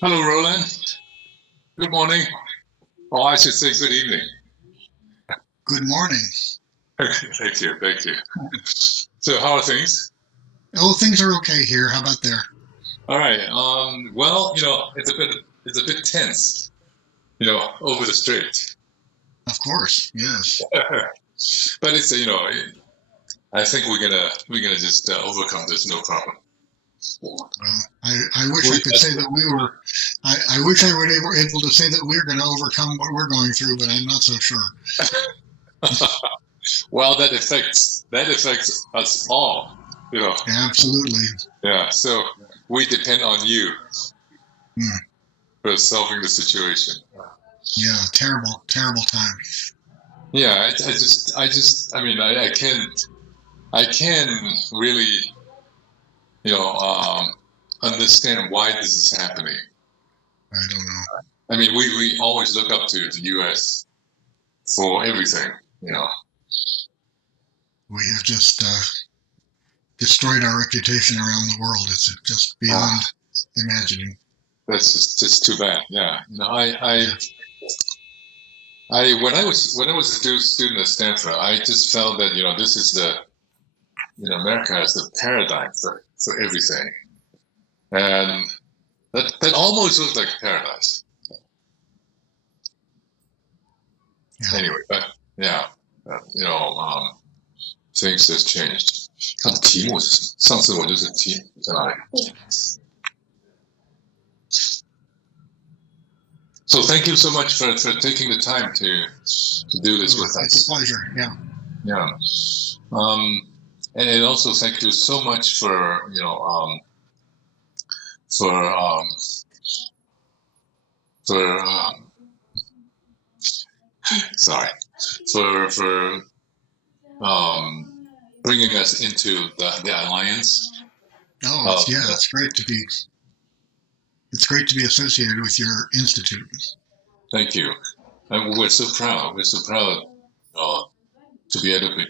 Hello, Roland. Good morning. Oh, I should say good evening. Good morning. Thank you. So, how are things? Oh, things are okay here. How about there? All right. Well, it's a bit tense, over the strait. Of course, yes. But it's I think we're gonna just overcome this, no problem. Well, I wish I could say that we were. I wish I were able to say that we're going to overcome what we're going through, but I'm not so sure. Well, that affects us all, Absolutely. Yeah. So we depend on you Hmm. for solving the situation. Yeah, terrible time. Yeah, I can really, understand why this is happening. I don't know. I mean, we always look up to the U.S. for everything, We have just destroyed our reputation around the world. It's just beyond imagining. That's just too bad. Yeah, when I was a student at Stanford, I just felt that this is America is the paradigm for everything, and that almost looks like paradise. Yeah. Anyway, but yeah, things has changed. 它的题目是上次我就是题在哪里 So thank you so much for taking the time to do this with us. It's a pleasure. Yeah. Yeah. And also thank you so much for bringing us into the alliance. Oh, it's great to be. It's great to be associated with your institute. Thank you. And we're so proud. We're so proud to be able to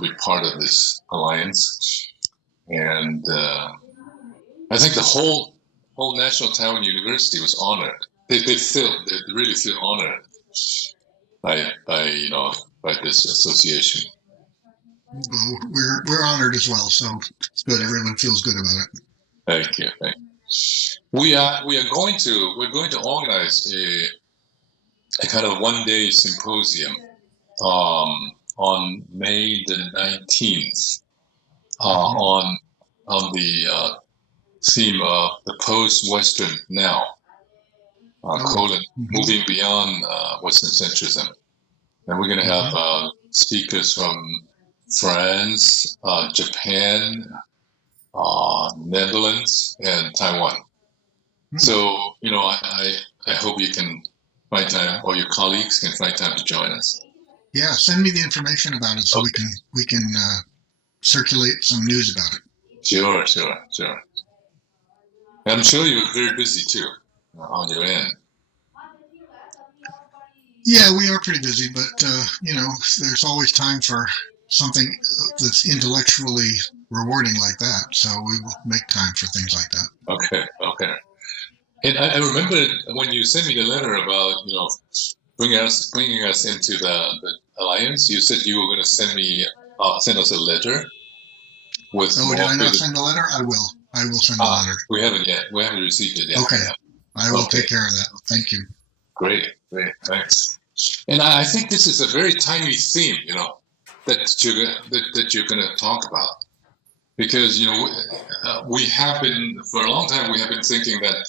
be part of this alliance. And I think the whole National Taiwan University was honored. They really feel honored by this association. Well, we're honored as well, so it's good. Everyone feels good about it. Thank you. We're going to organize a kind of one-day symposium on May the 19th on the theme of the post-Western now, moving beyond Western centrism. And we're going to have speakers from France, Japan, Netherlands, and Taiwan. So, I hope you can find time, or your colleagues can find time to join us. Yeah, send me the information about it so we can circulate some news about it. Sure. And I'm sure you're very busy too on your end. Yeah, we are pretty busy, but there's always time for something that's intellectually rewarding like that. So we will make time for things like that. Okay. And I remember when you sent me the letter about bringing us into the alliance. You said you were going to send us a letter. Did I not send a letter? I will send a letter. We haven't yet. We haven't received it yet. Okay. I will take care of that. Thank you. Great. Thanks. And I think this is a very timely theme, that you're going to talk about, because we have been for a long time. We have been thinking that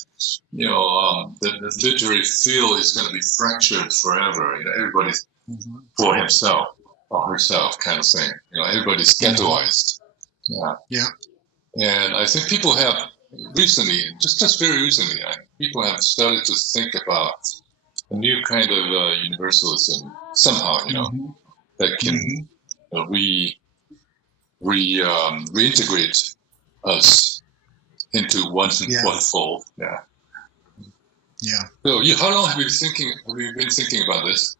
the literary field is going to be fractured forever. Everybody's for himself or herself, kind of thing. Everybody's ghettoized. Yeah. And I think people have recently, just very recently, people have started to think about a new kind of universalism somehow, that can reintegrate us into one fold. Yeah. So, how long have you been thinking about this?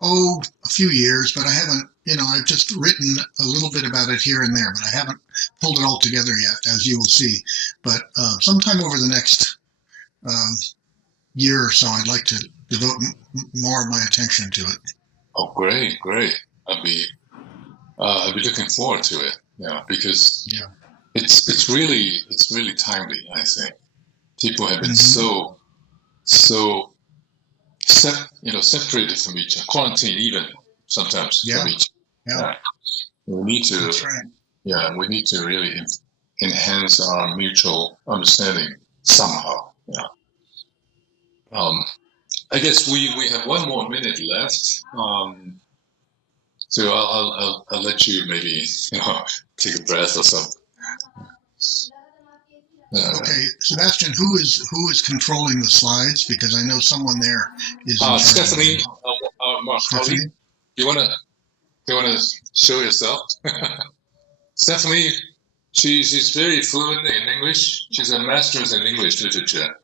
Oh, a few years, but I haven't I've just written a little bit about it here and there, but I haven't pulled it all together yet, as you will see. But sometime over the next um, year or so, I'd like to devote more of my attention to it. Oh, great, great. I'll be looking forward to it. Yeah, because Yeah. it's really timely. I think people have been Mm-hmm. so separated from each other, quarantined even sometimes Yeah. from each. Yeah. Yeah, we need to. That's right. Yeah, we need to really enhance our mutual understanding somehow. Yeah. Um, I guess we have one more minute left. So I'll let you maybe take a breath or something. Okay, Sebastian, who is controlling the slides? Because I know someone there is in charge of Stephanie, them. my colleague, Stephanie? you wanna show yourself? Stephanie, she's very fluent in English. She's a master's in English literature,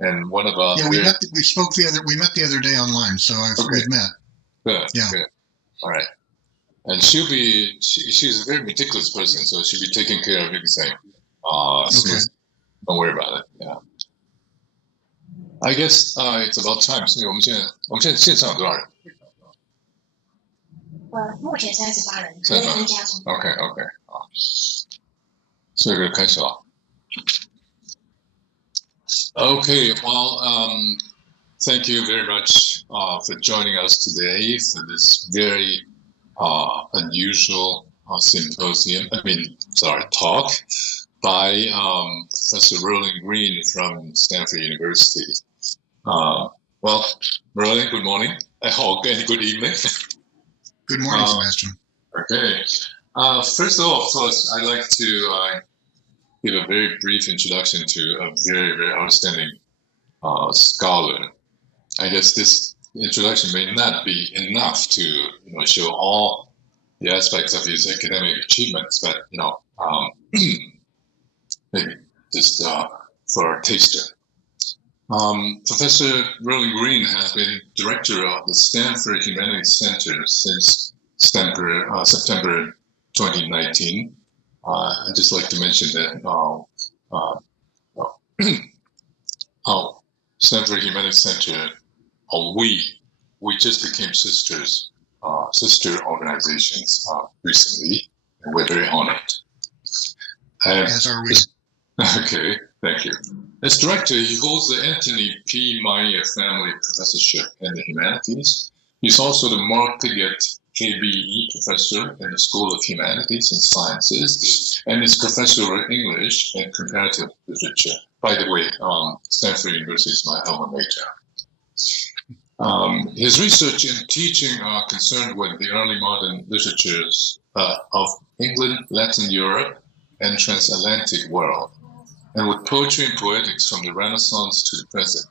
and one of our Yeah, we met. We met the other day online, so okay, we've met. good, Yeah. good, all right. And she's a very meticulous person, so she'll be taking care of everything. Okay. Smooth. Don't worry about it. Yeah. I guess it's about time. 所以我们现在线上有多少人？目前38人，还在增加中。OK OK 好，所以开始了。Okay, well, thank you very much for joining us today for this very unusual talk by Professor Roland Greene from Stanford University. Well, Roland, good morning. And good evening. Good morning, Sebastian. Okay. First of all, of course, I'd like to give a very brief introduction to a very, very outstanding scholar. I guess this introduction may not be enough to show all the aspects of his academic achievements, but maybe just for a taster. Professor Roland Greene has been director of the Stanford Humanities Center since September 2019. I'd just like to mention that Stanford Humanities Center, we just became sister organizations recently, and we're very honored. As are we. Okay, thank you. As director, he holds the Anthony P. Meyer Family Professorship in the Humanities. He's also the Mark Piggott KBE Professor in the School of Humanities and Sciences, and is Professor of English and Comparative Literature. By the way, Stanford University is my alma mater. His research and teaching are concerned with the early modern literatures of England, Latin Europe, and transatlantic world, and with poetry and poetics from the Renaissance to the present.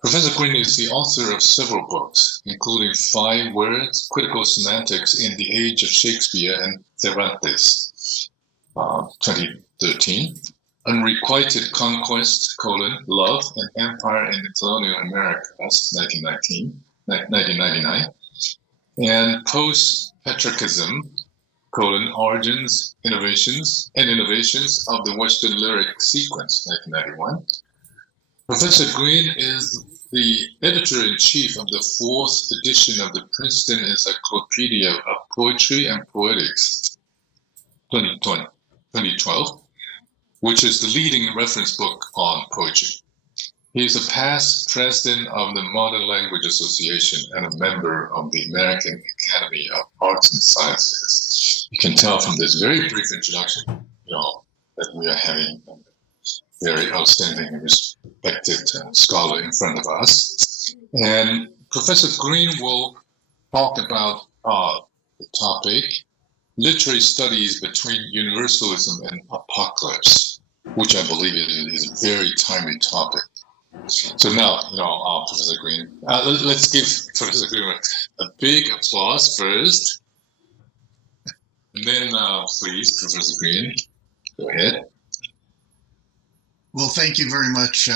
Professor Greene is the author of several books, including 5 Words, Critical Semantics in the Age of Shakespeare and Cervantes, 2013, Unrequited Conquest, Love and Empire in the Colonial Americas, 1999, and Post-Petrarchism, Origins, Innovations of the Western Lyric Sequence, 1991. Professor Greene is the editor-in-chief of the 4th edition of the Princeton Encyclopedia of Poetry and Poetics, 2012, which is the leading reference book on poetry. He is a past president of the Modern Language Association and a member of the American Academy of Arts and Sciences. You can tell from this very brief introduction, that we are having a very outstanding and respected scholar in front of us. And Professor Greene will talk about the topic, literary studies between universalism and apocalypse, which I believe is a very timely topic. So now, Professor Greene, let's give Professor Greene a big applause first. And then, please, Professor Greene, go ahead. Well, thank you very much,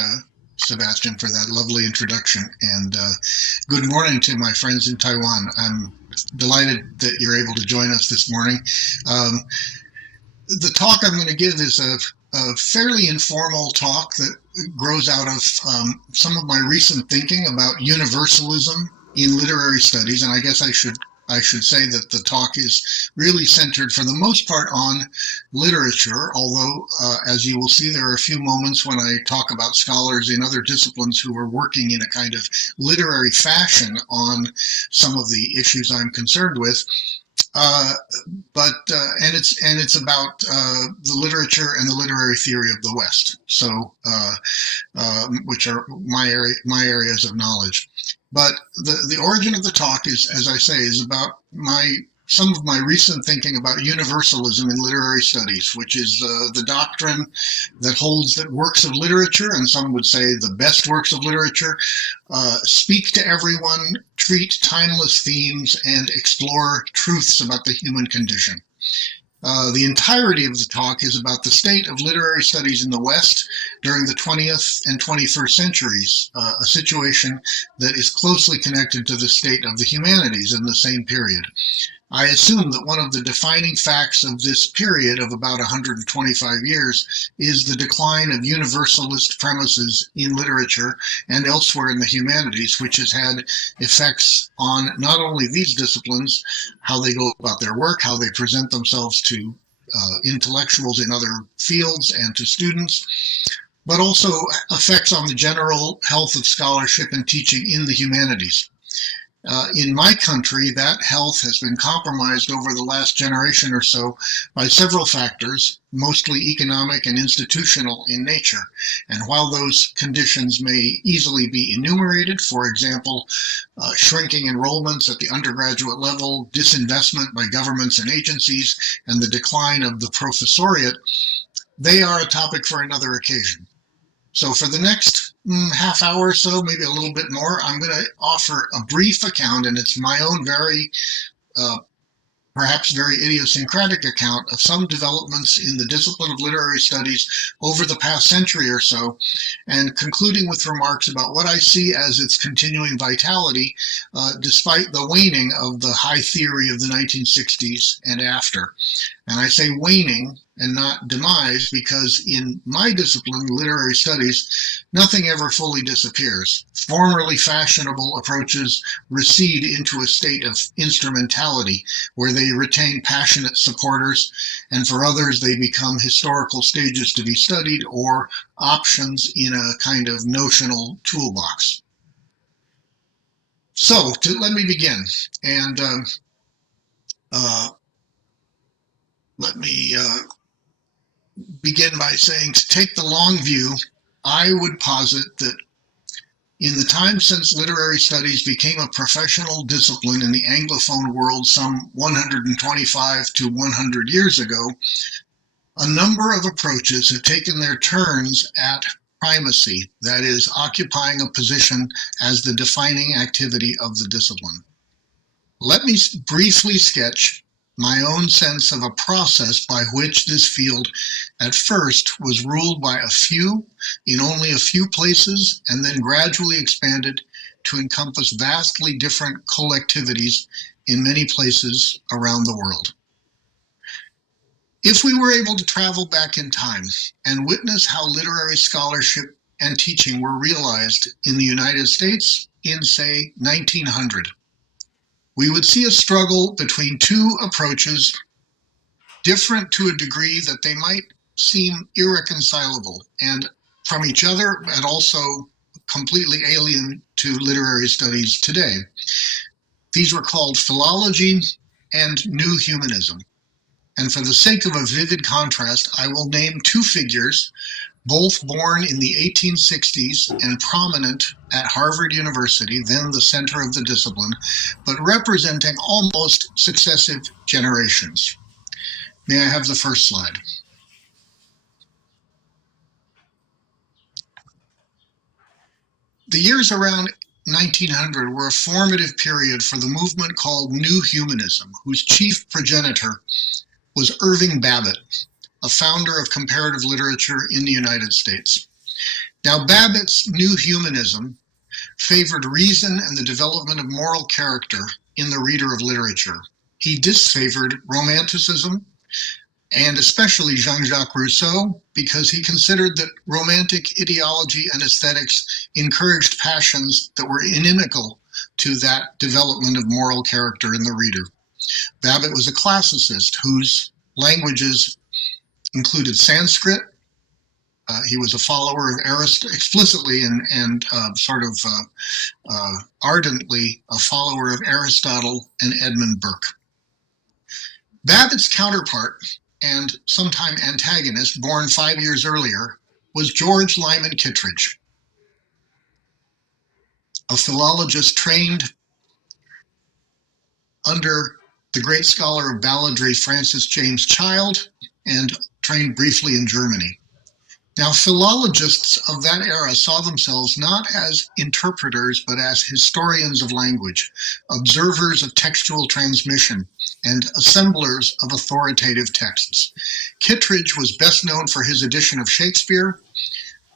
Sebastian, for that lovely introduction. And good morning to my friends in Taiwan. I'm delighted that you're able to join us this morning. The talk I'm going to give is a fairly informal talk that grows out of some of my recent thinking about universalism in literary studies, and I guess I should say that the talk is really centered for the most part on literature, although as you will see, there are a few moments when I talk about scholars in other disciplines who are working in a kind of literary fashion on some of the issues I'm concerned with. And it's about the literature and the literary theory of the West. So which are my areas of knowledge. But the origin of the talk is, as I say, is about some of my recent thinking about universalism in literary studies, which is the doctrine that holds that works of literature, and some would say the best works of literature, speak to everyone, treat timeless themes, and explore truths about the human condition. The entirety of the talk is about the state of literary studies in the West during the 20th and 21st centuries, a situation that is closely connected to the state of the humanities in the same period. I assume that one of the defining facts of this period of about 125 years is the decline of universalist premises in literature and elsewhere in the humanities, which has had effects on not only these disciplines, how they go about their work, how they present themselves to intellectuals in other fields and to students, but also effects on the general health of scholarship and teaching in the humanities. In my country, that health has been compromised over the last generation or so by several factors, mostly economic and institutional in nature. And while those conditions may easily be enumerated, for example, shrinking enrollments at the undergraduate level, disinvestment by governments and agencies, and the decline of the professoriate, they are a topic for another occasion. So for the next half hour or so, maybe a little bit more, I'm going to offer a brief account, and it's my own perhaps very idiosyncratic account of some developments in the discipline of literary studies over the past century or so, and concluding with remarks about what I see as its continuing vitality, despite the waning of the high theory of the 1960s and after. And I say waning and not demise because in my discipline, literary studies, nothing ever fully disappears. Formerly fashionable approaches recede into a state of instrumentality where they retain passionate supporters, and for others they become historical stages to be studied or options in a kind of notional toolbox. So let me begin, and let me begin by saying, to take the long view, I would posit that in the time since literary studies became a professional discipline in the Anglophone world some 125 to 100 years ago, a number of approaches have taken their turns at primacy, that is, occupying a position as the defining activity of the discipline. Let me briefly sketch my own sense of a process by which this field at first was ruled by a few in only a few places and then gradually expanded to encompass vastly different collectivities in many places around the world. If we were able to travel back in time and witness how literary scholarship and teaching were realized in the United States in, say, 1900, we would see a struggle between two approaches, different to a degree that they might seem irreconcilable and from each other, and also completely alien to literary studies today. These were called philology and new humanism. And for the sake of a vivid contrast, I will name two figures, both born in the 1860s and prominent at Harvard University, then the center of the discipline, but representing almost successive generations. May I have the first slide? The years around 1900 were a formative period for the movement called New Humanism, whose chief progenitor was Irving Babbitt, a founder of comparative literature in the United States. Now, Babbitt's New Humanism favored reason and the development of moral character in the reader of literature. He disfavored Romanticism, and especially Jean-Jacques Rousseau, because he considered that romantic ideology and aesthetics encouraged passions that were inimical to that development of moral character in the reader. Babbitt was a classicist whose languages included Sanskrit. He was a follower of Aristotle, explicitly and ardently a follower of Aristotle and Edmund Burke. Babbitt's counterpart and sometime antagonist, born 5 years earlier, was George Lyman Kittredge, a philologist trained under the great scholar of balladry Francis James Child and trained briefly in Germany. Now, philologists of that era saw themselves not as interpreters, but as historians of language, observers of textual transmission, and assemblers of authoritative texts. Kittredge was best known for his edition of Shakespeare.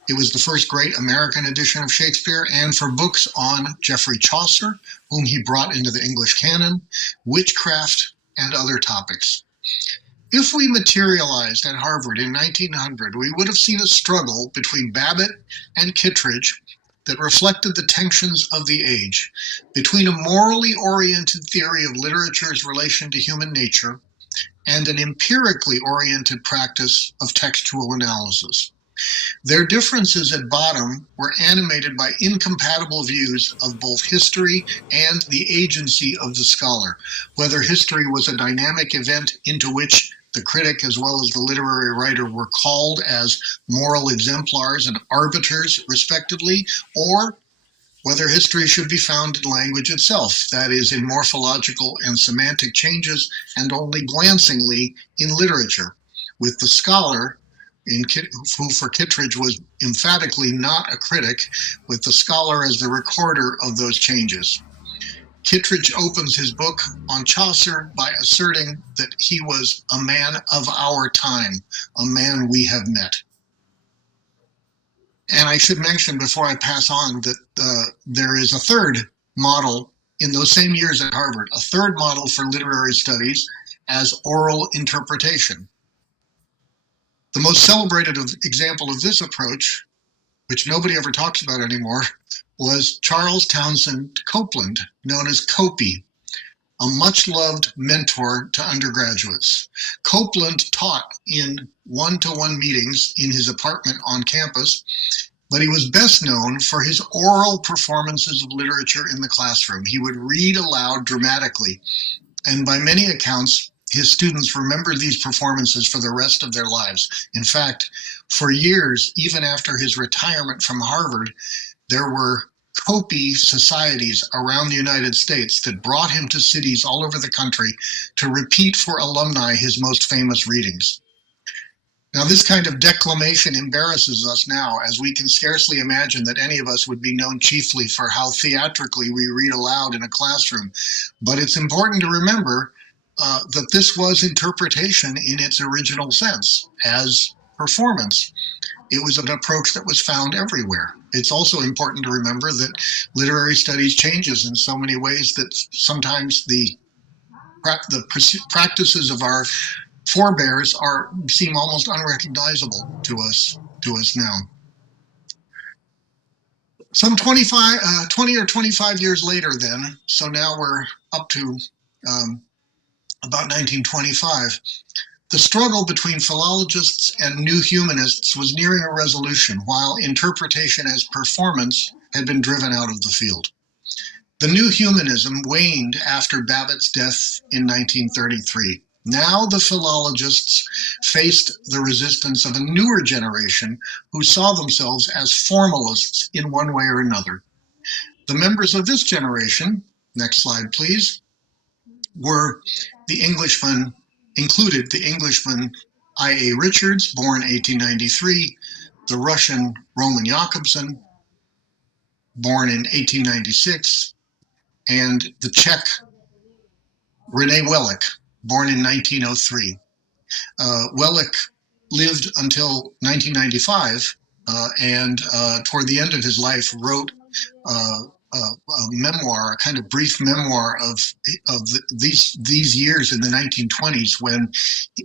It was the first great American edition of Shakespeare, and for books on Geoffrey Chaucer, whom he brought into the English canon, witchcraft, and other topics. If we materialized at Harvard in 1900, we would have seen a struggle between Babbitt and Kittredge that reflected the tensions of the age, between a morally oriented theory of literature's relation to human nature and an empirically oriented practice of textual analysis. Their differences at bottom were animated by incompatible views of both history and the agency of the scholar, whether history was a dynamic event into which the critic as well as the literary writer were called as moral exemplars and arbiters, respectively, or whether history should be found in language itself, that is, in morphological and semantic changes, and only glancingly in literature, with the scholar, who for Kittredge was emphatically not a critic, with the scholar as the recorder of those changes. Kittredge opens his book on Chaucer by asserting that he was a man of our time, a man we have met. And I should mention before I pass on that there is a third model in those same years at Harvard, a third model for literary studies as oral interpretation. The most celebrated example of this approach, which nobody ever talks about anymore, was Charles Townsend Copeland, known as Copey, a much-loved mentor to undergraduates. Copeland taught in one-to-one meetings in his apartment on campus, but he was best known for his oral performances of literature in the classroom. He would read aloud dramatically, and by many accounts, his students remembered these performances for the rest of their lives. In fact, for years, even after his retirement from Harvard, there were Copey societies around the United States that brought him to cities all over the country to repeat for alumni his most famous readings. Now, this kind of declamation embarrasses us now, as we can scarcely imagine that any of us would be known chiefly for how theatrically we read aloud in a classroom. But it's important to remember that this was interpretation in its original sense, as performance. It was an approach that was found everywhere. It's also important to remember that literary studies changes in so many ways that sometimes the practices of our forebears seem almost unrecognizable to us now. Some 20 or 25 years later then, so now we're up to about 1925, the struggle between philologists and new humanists was nearing a resolution, while interpretation as performance had been driven out of the field. The new humanism waned after Babbitt's death in 1933. Now the philologists faced the resistance of a newer generation who saw themselves as formalists in one way or another. The members of this generation, next slide please, included the Englishman I.A. Richards, born 1893, the Russian Roman Jakobson, born in 1896, and the Czech René Wellick, born in 1903. Wellick lived until 1995 and toward the end of his life wrote memoir, a kind of brief memoir of these years in the 1920s when,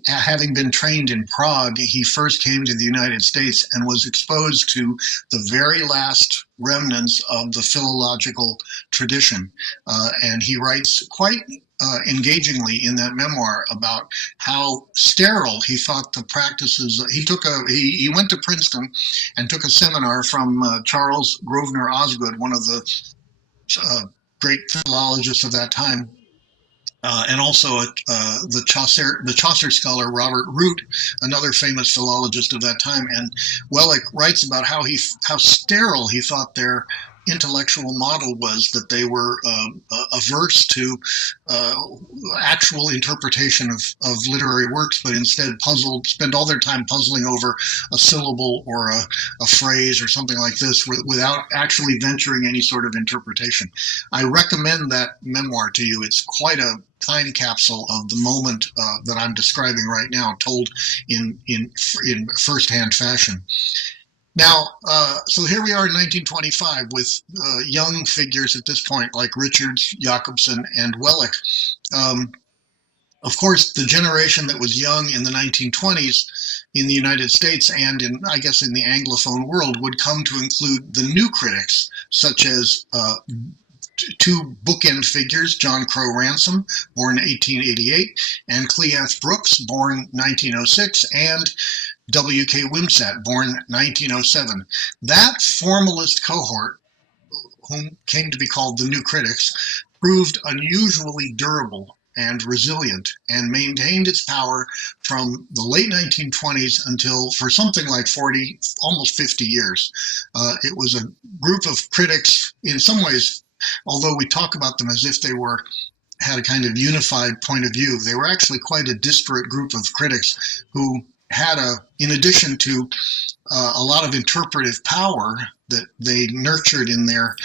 having been trained in Prague, he first came to the United States and was exposed to the very last remnants of the philological tradition. And he writes quite engagingly in that memoir about how sterile he thought the practices. He went to Princeton and took a seminar from Charles Grosvenor Osgood, one of the great philologists of that time, and also the Chaucer scholar Robert Root, another famous philologist of that time. And Wellick writes about how sterile he thought their intellectual model was, that they were averse to actual interpretation of literary works, but instead spend all their time puzzling over a syllable or a phrase or something like this without actually venturing any sort of interpretation. I recommend that memoir to you. It's quite a time capsule of the moment that I'm describing right now, told in first-hand fashion. Now, so here we are in 1925 with young figures at this point like Richards, Jacobson, and Wellick. Of course, the generation that was young in the 1920s in the United States and I guess in the Anglophone world would come to include the new critics, such as two bookend figures, John Crow Ransom, born 1888, and Cleanth Brooks, born 1906, and W.K. Wimsatt, born 1907. That formalist cohort, whom came to be called the New Critics, proved unusually durable and resilient and maintained its power from the late 1920s until, for something like 40, almost 50 years. It was a group of critics, in some ways, although we talk about them as if they had a kind of unified point of view, they were actually quite a disparate group of critics who had in addition to a lot of interpretive power that they nurtured in their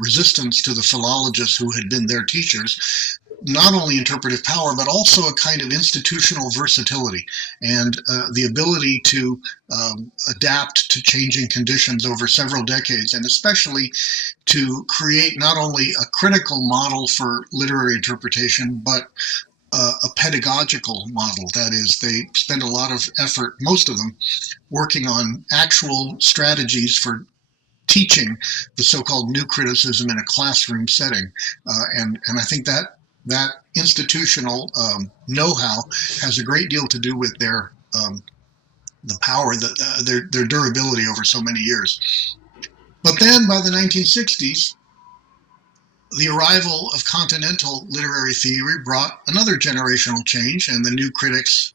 resistance to the philologists who had been their teachers, not only interpretive power, but also a kind of institutional versatility and the ability to adapt to changing conditions over several decades, and especially to create not only a critical model for literary interpretation, but a pedagogical model. That is, they spend a lot of effort, most of them, working on actual strategies for teaching the so-called new criticism in a classroom setting. And I think that institutional know-how has a great deal to do with their the power, their durability over so many years. But then by the 1960s, the arrival of continental literary theory brought another generational change, and the new critics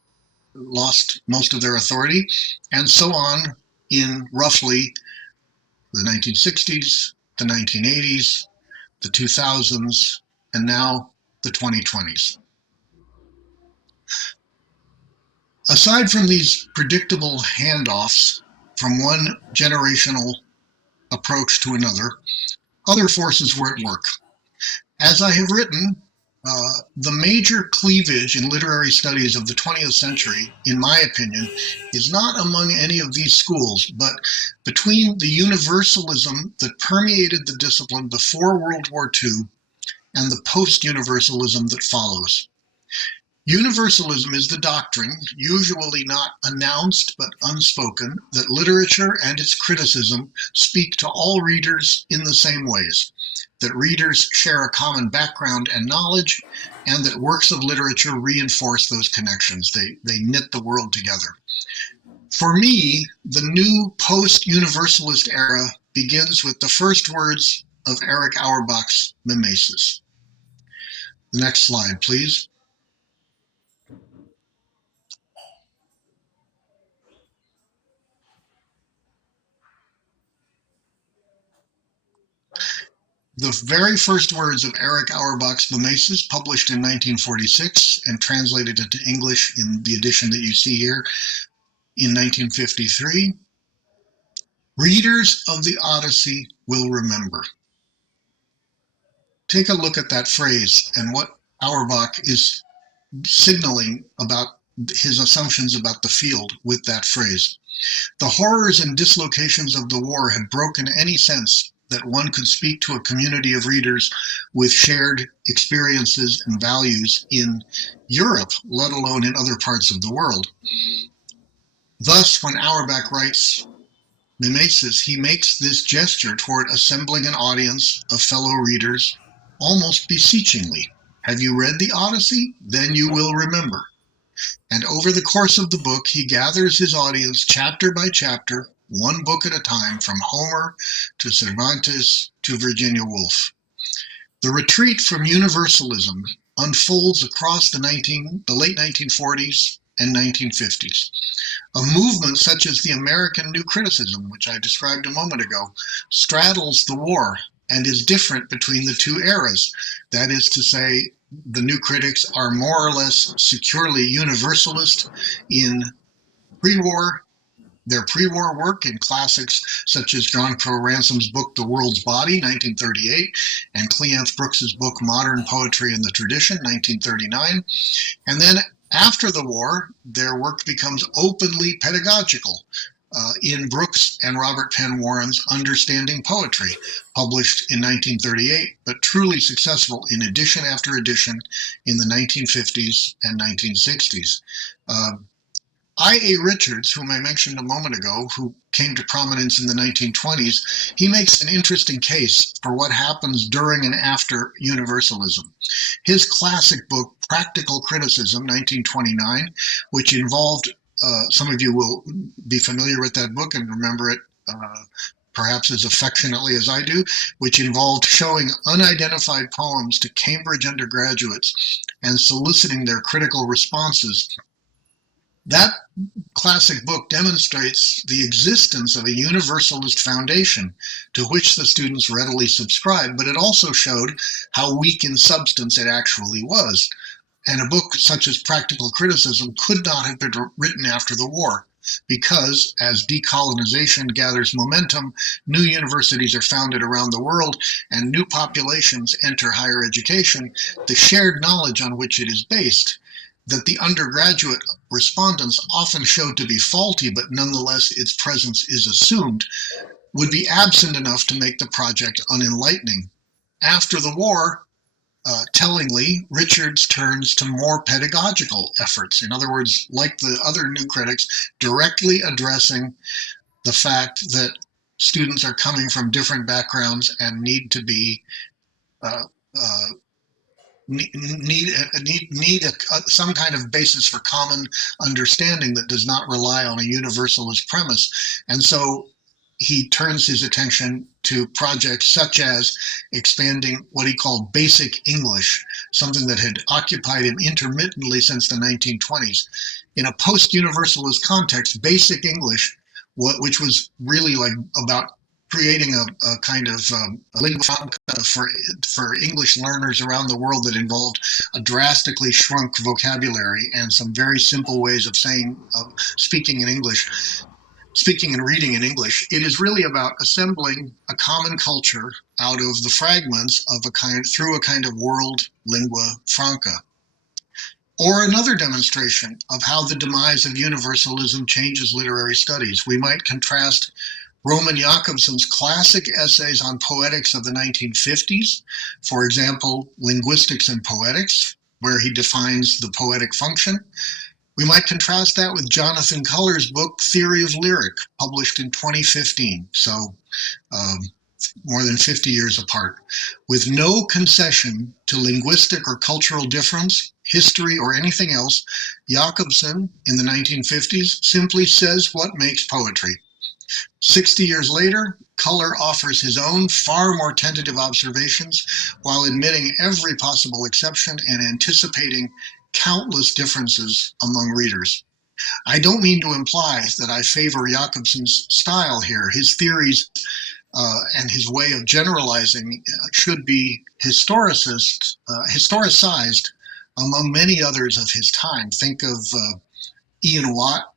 lost most of their authority, and so on in roughly the 1960s, the 1980s, the 2000s, and now the 2020s. Aside from these predictable handoffs from one generational approach to another, other forces were at work. As I have written, the major cleavage in literary studies of the 20th century, in my opinion, is not among any of these schools, but between the universalism that permeated the discipline before World War II and the post-universalism that follows. Universalism is the doctrine, usually not announced but unspoken, that literature and its criticism speak to all readers in the same ways, that readers share a common background and knowledge, and that works of literature reinforce those connections. They knit the world together. For me, the new post-universalist era begins with the first words of Erich Auerbach's Mimesis. The next slide, please. The very first words of Erich Auerbach's Mimesis, published in 1946 and translated into English in the edition that you see here in 1953, readers of the Odyssey will remember. Take a look at that phrase and what Auerbach is signaling about his assumptions about the field with that phrase. The horrors and dislocations of the war had broken any sense that one could speak to a community of readers with shared experiences and values in Europe, let alone in other parts of the world. Thus, when Auerbach writes Mimesis, he makes this gesture toward assembling an audience of fellow readers almost beseechingly. Have you read the Odyssey? Then you will remember. And over the course of the book, he gathers his audience chapter by chapter, one book at a time, from Homer to Cervantes to Virginia Woolf. The retreat from universalism unfolds across the late 1940s and 1950s. A movement such as the American New Criticism, which I described a moment ago, straddles the war and is different between the two eras. That is to say, the new critics are more or less securely universalist in their pre-war work in classics such as John Crowe Ransom's book The World's Body, 1938, and Cleanth Brooks's book Modern Poetry and the Tradition, 1939. And then after the war, their work becomes openly pedagogical in Brooks and Robert Penn Warren's Understanding Poetry, published in 1938, but truly successful in edition after edition in the 1950s and 1960s. I.A. Richards, whom I mentioned a moment ago, who came to prominence in the 1920s, he makes an interesting case for what happens during and after universalism. His classic book, Practical Criticism, 1929, which involved, some of you will be familiar with that book and remember it perhaps as affectionately as I do, which involved showing unidentified poems to Cambridge undergraduates and soliciting their critical responses. That classic book demonstrates the existence of a universalist foundation to which the students readily subscribed, but it also showed how weak in substance it actually was. And a book such as Practical Criticism could not have been written after the war, because as decolonization gathers momentum, new universities are founded around the world, and new populations enter higher education, the shared knowledge on which it is based, that the undergraduate respondents often showed to be faulty, but nonetheless its presence is assumed, would be absent enough to make the project unenlightening. After the war, tellingly, Richards turns to more pedagogical efforts. In other words, like the other new critics, directly addressing the fact that students are coming from different backgrounds and need to be need some kind of basis for common understanding that does not rely on a universalist premise. And so he turns his attention to projects such as expanding what he called basic English, something that had occupied him intermittently since the 1920s. In a post-universalist context, basic English, which was really like about creating a kind of lingua franca for English learners around the world that involved a drastically shrunk vocabulary and some very simple ways of speaking in English, speaking and reading in English. It is really about assembling a common culture out of the fragments of through a kind of world lingua franca. Or another demonstration of how the demise of universalism changes literary studies. We might contrast Roman Jakobson's classic essays on poetics of the 1950s, for example, Linguistics and Poetics, where he defines the poetic function. We might contrast that with Jonathan Culler's book, Theory of Lyric, published in 2015, so more than 50 years apart. With no concession to linguistic or cultural difference, history, or anything else, Jakobson, in the 1950s, simply says what makes poetry. 60 years later, Culler offers his own far more tentative observations while admitting every possible exception and anticipating countless differences among readers. I don't mean to imply that I favor Jakobson's style here. His theories and his way of generalizing should be historicized among many others of his time. Think of Ian Watt,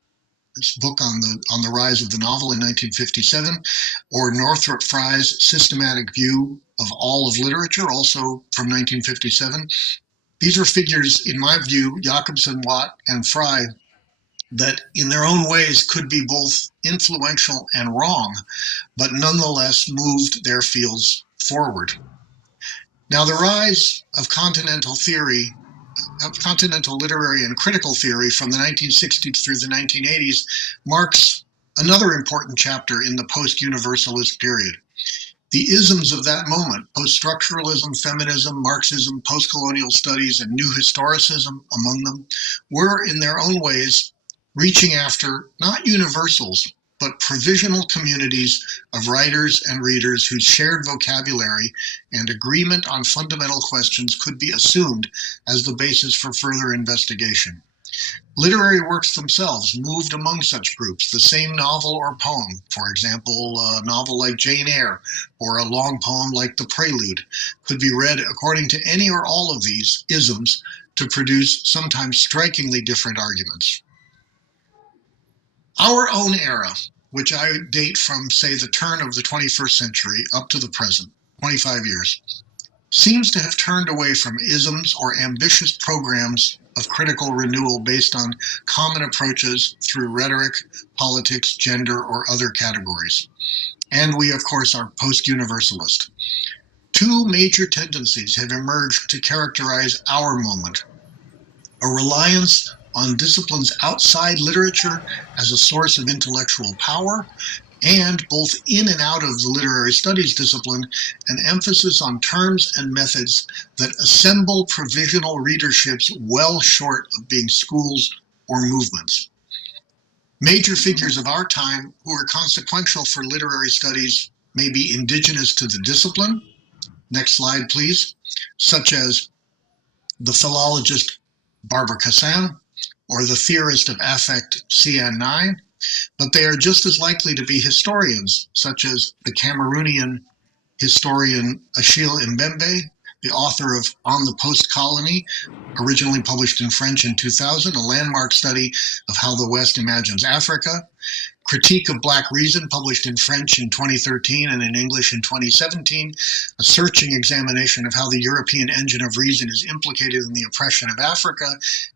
his book on the rise of the novel in 1957, or Northrop Frye's systematic view of all of literature, also from 1957. These were figures, in my view, Jakobson, Watt, and Frye, that in their own ways could be both influential and wrong, but nonetheless moved their fields forward. Now, the rise of continental literary and critical theory from the 1960s through the 1980s marks another important chapter in the post-universalist period. The isms of that moment, post-structuralism, feminism, Marxism, post-colonial studies, and new historicism among them, were in their own ways reaching after not universals, but provisional communities of writers and readers whose shared vocabulary and agreement on fundamental questions could be assumed as the basis for further investigation. Literary works themselves moved among such groups. The same novel or poem, for example, a novel like Jane Eyre or a long poem like The Prelude, could be read according to any or all of these isms to produce sometimes strikingly different arguments. Our own era, which I date from, say, the turn of the 21st century up to the present, 25 years, seems to have turned away from isms or ambitious programs of critical renewal based on common approaches through rhetoric, politics, gender, or other categories. And we, of course, are post-universalist. Two major tendencies have emerged to characterize our moment: a reliance on disciplines outside literature as a source of intellectual power, and both in and out of the literary studies discipline, an emphasis on terms and methods that assemble provisional readerships well short of being schools or movements. Major figures of our time who are consequential for literary studies may be indigenous to the discipline, next slide please, such as the philologist Barbara Cassin or the theorist of affect Hsien-hao, but they are just as likely to be historians, such as the Cameroonian historian Achille Mbembe, the author of On the Post-Colony, originally published in French in 2000, a landmark study of how the West imagines Africa, Critique of Black Reason, published in French in 2013 and in English in 2017, a searching examination of how the European engine of reason is implicated in the oppression of Africa,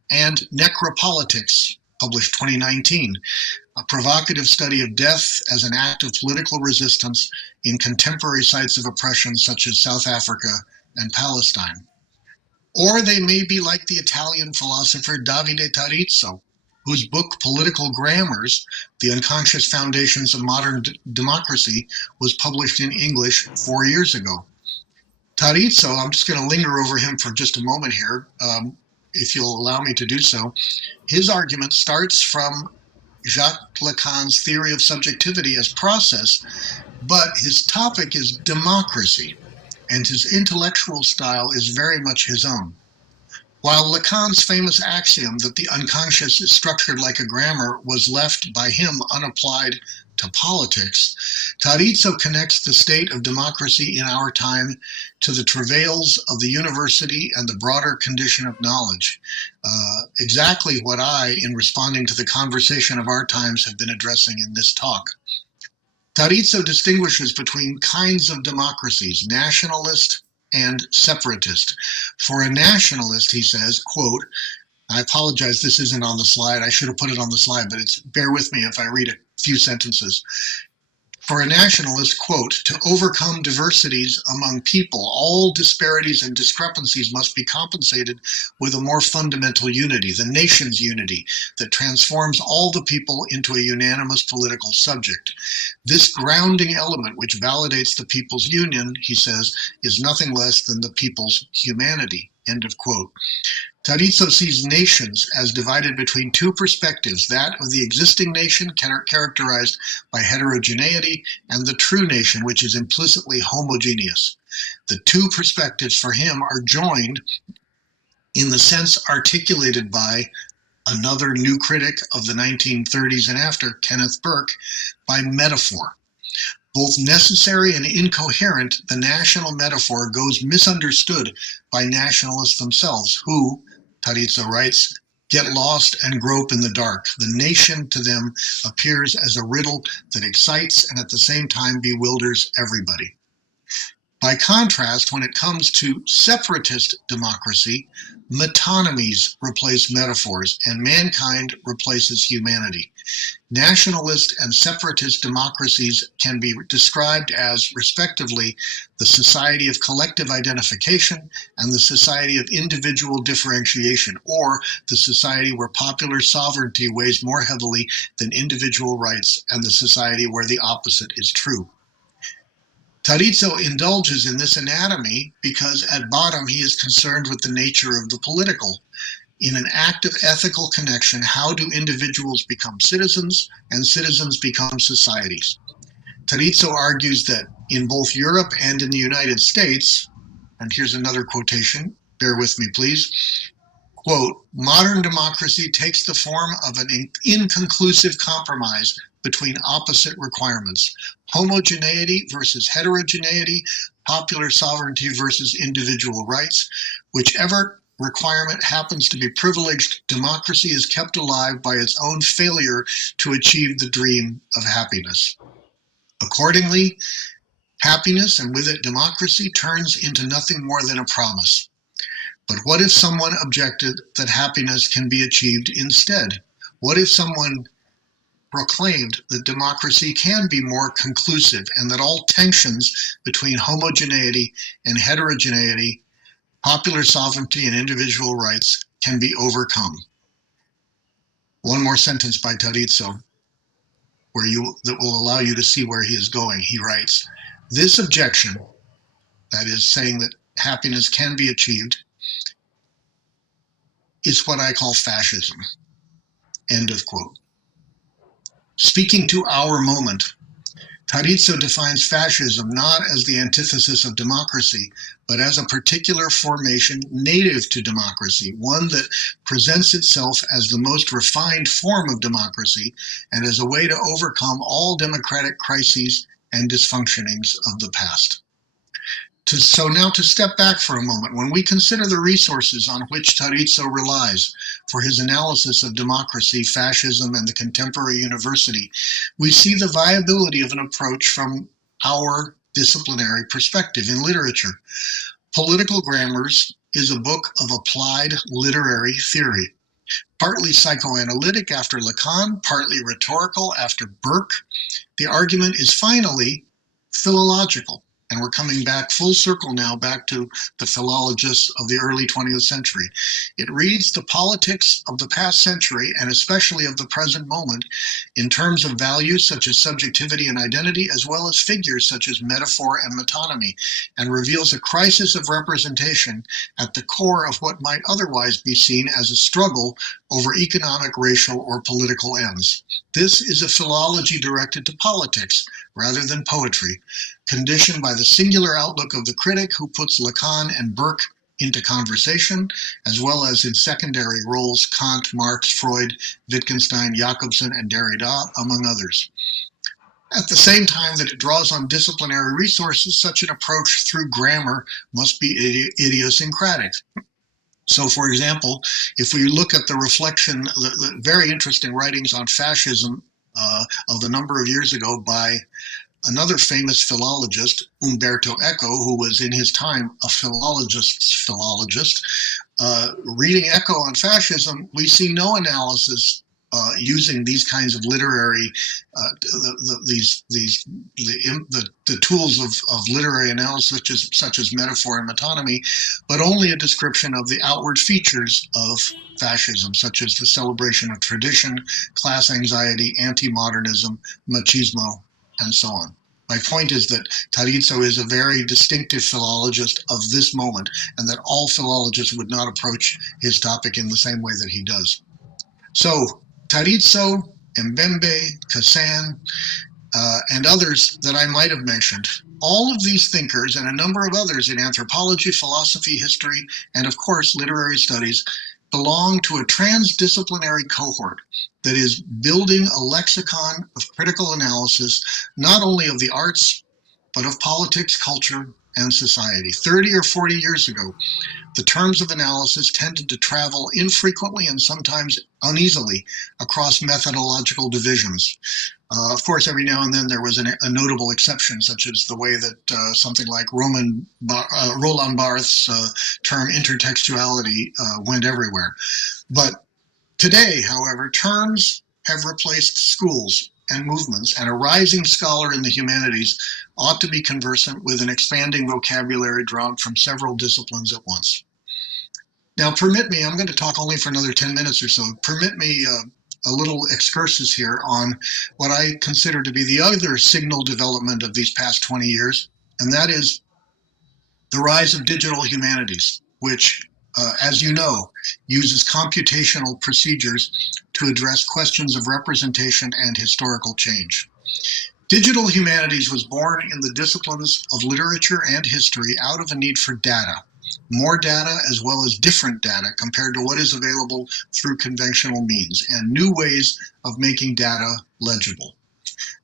and Necropolitics, published 2019, a provocative study of death as an act of political resistance in contemporary sites of oppression such as South Africa and Palestine. Or they may be like the Italian philosopher Davide Tarizzo, whose book Political Grammars, The Unconscious Foundations of Modern Democracy, was published in English 4 years ago. Tarizzo, I'm just going to linger over him for just a moment here, if you'll allow me to do so. His argument starts from Jacques Lacan's theory of subjectivity as process, but his topic is democracy, and his intellectual style is very much his own. While Lacan's famous axiom that the unconscious is structured like a grammar was left by him unapplied to politics, Tarizzo connects the state of democracy in our time to the travails of the university and the broader condition of knowledge. Exactly what I, in responding to the conversation of our times, have been addressing in this talk. Tarizzo distinguishes between kinds of democracies, nationalist and separatist. For a nationalist, he says, quote, I apologize, this isn't on the slide. I should have put it on the slide, but bear with me if I read a few sentences. For a nationalist, quote, to overcome diversities among people, all disparities and discrepancies must be compensated with a more fundamental unity, the nation's unity, that transforms all the people into a unanimous political subject. This grounding element which validates the people's union, he says, is nothing less than the people's humanity, end of quote. Tarizzo sees nations as divided between two perspectives, that of the existing nation characterized by heterogeneity and the true nation, which is implicitly homogeneous. The two perspectives for him are joined in the sense articulated by another new critic of the 1930s and after, Kenneth Burke, by metaphor. Both necessary and incoherent, the national metaphor goes misunderstood by nationalists themselves, who, Tarizzo writes, get lost and grope in the dark. The nation to them appears as a riddle that excites and at the same time bewilders everybody. By contrast, when it comes to separatist democracy, metonymies replace metaphors and mankind replaces humanity. Nationalist and separatist democracies can be described as, respectively, the society of collective identification and the society of individual differentiation, or the society where popular sovereignty weighs more heavily than individual rights, and the society where the opposite is true. Tarizzo indulges in this anatomy because at bottom he is concerned with the nature of the political. In an act of ethical connection, how do individuals become citizens and citizens become societies? Tarizzo argues that in both Europe and in the United States, and here's another quotation, bear with me please, quote, modern democracy takes the form of an inconclusive compromise between opposite requirements, homogeneity versus heterogeneity, popular sovereignty versus individual rights. Whichever requirement happens to be privileged, democracy is kept alive by its own failure to achieve the dream of happiness. Accordingly, happiness, and with it democracy, turns into nothing more than a promise. But what if someone objected that happiness can be achieved instead? What if someone proclaimed that democracy can be more conclusive and that all tensions between homogeneity and heterogeneity, popular sovereignty and individual rights can be overcome? One more sentence by Tarizzo that will allow you to see where he is going. He writes, this objection, that is saying that happiness can be achieved, is what I call fascism. End of quote. Speaking to our moment, Tarizzo defines fascism not as the antithesis of democracy, but as a particular formation native to democracy, one that presents itself as the most refined form of democracy and as a way to overcome all democratic crises and dysfunctionings of the past. So now to step back for a moment, when we consider the resources on which Tarizzo relies for his analysis of democracy, fascism, and the contemporary university, we see the viability of an approach from our disciplinary perspective in literature. Political Grammars is a book of applied literary theory, partly psychoanalytic after Lacan, partly rhetorical after Burke. The argument is finally philological. And we're coming back full circle now, back to the philologists of the early 20th century. It reads the politics of the past century, and especially of the present moment, in terms of values such as subjectivity and identity, as well as figures such as metaphor and metonymy, and reveals a crisis of representation at the core of what might otherwise be seen as a struggle over economic, racial, or political ends. This is a philology directed to politics rather than poetry, conditioned by the singular outlook of the critic who puts Lacan and Burke into conversation, as well as in secondary roles Kant, Marx, Freud, Wittgenstein, Jacobson, and Derrida, among others. At the same time that it draws on disciplinary resources, such an approach through grammar must be idiosyncratic. So, for example, if we look at the reflection, the very interesting writings on fascism of a number of years ago by another famous philologist, Umberto Eco, who was in his time a philologist's philologist, reading Eco on fascism, we see no analysis using these kinds of literary, the tools of literary analysis, such as metaphor and metonymy, but only a description of the outward features of fascism, such as the celebration of tradition, class anxiety, anti-modernism, machismo, and so on. My point is that Tarizzo is a very distinctive philologist of this moment, and that all philologists would not approach his topic in the same way that he does. So Tarizzo, Mbembe, Kassan, and others that I might have mentioned, all of these thinkers and a number of others in anthropology, philosophy, history, and of course literary studies belong to a transdisciplinary cohort that is building a lexicon of critical analysis, not only of the arts, but of politics, culture, and society. 30 or 40 years ago, the terms of analysis tended to travel infrequently and sometimes uneasily across methodological divisions. Of course, every now and then there was a notable exception, such as the way that something like Roland Barthes's term intertextuality went everywhere. But today, however, terms have replaced schools and movements, and a rising scholar in the humanities ought to be conversant with an expanding vocabulary drawn from several disciplines at once. Now, permit me, I'm going to talk only for another 10 minutes or so. Permit me a little excursus here on what I consider to be the other signal development of these past 20 years, and that is the rise of digital humanities, which, as you know, uses computational procedures to address questions of representation and historical change. Digital humanities was born in the disciplines of literature and history out of a need for data, more data as well as different data compared to what is available through conventional means, and new ways of making data legible.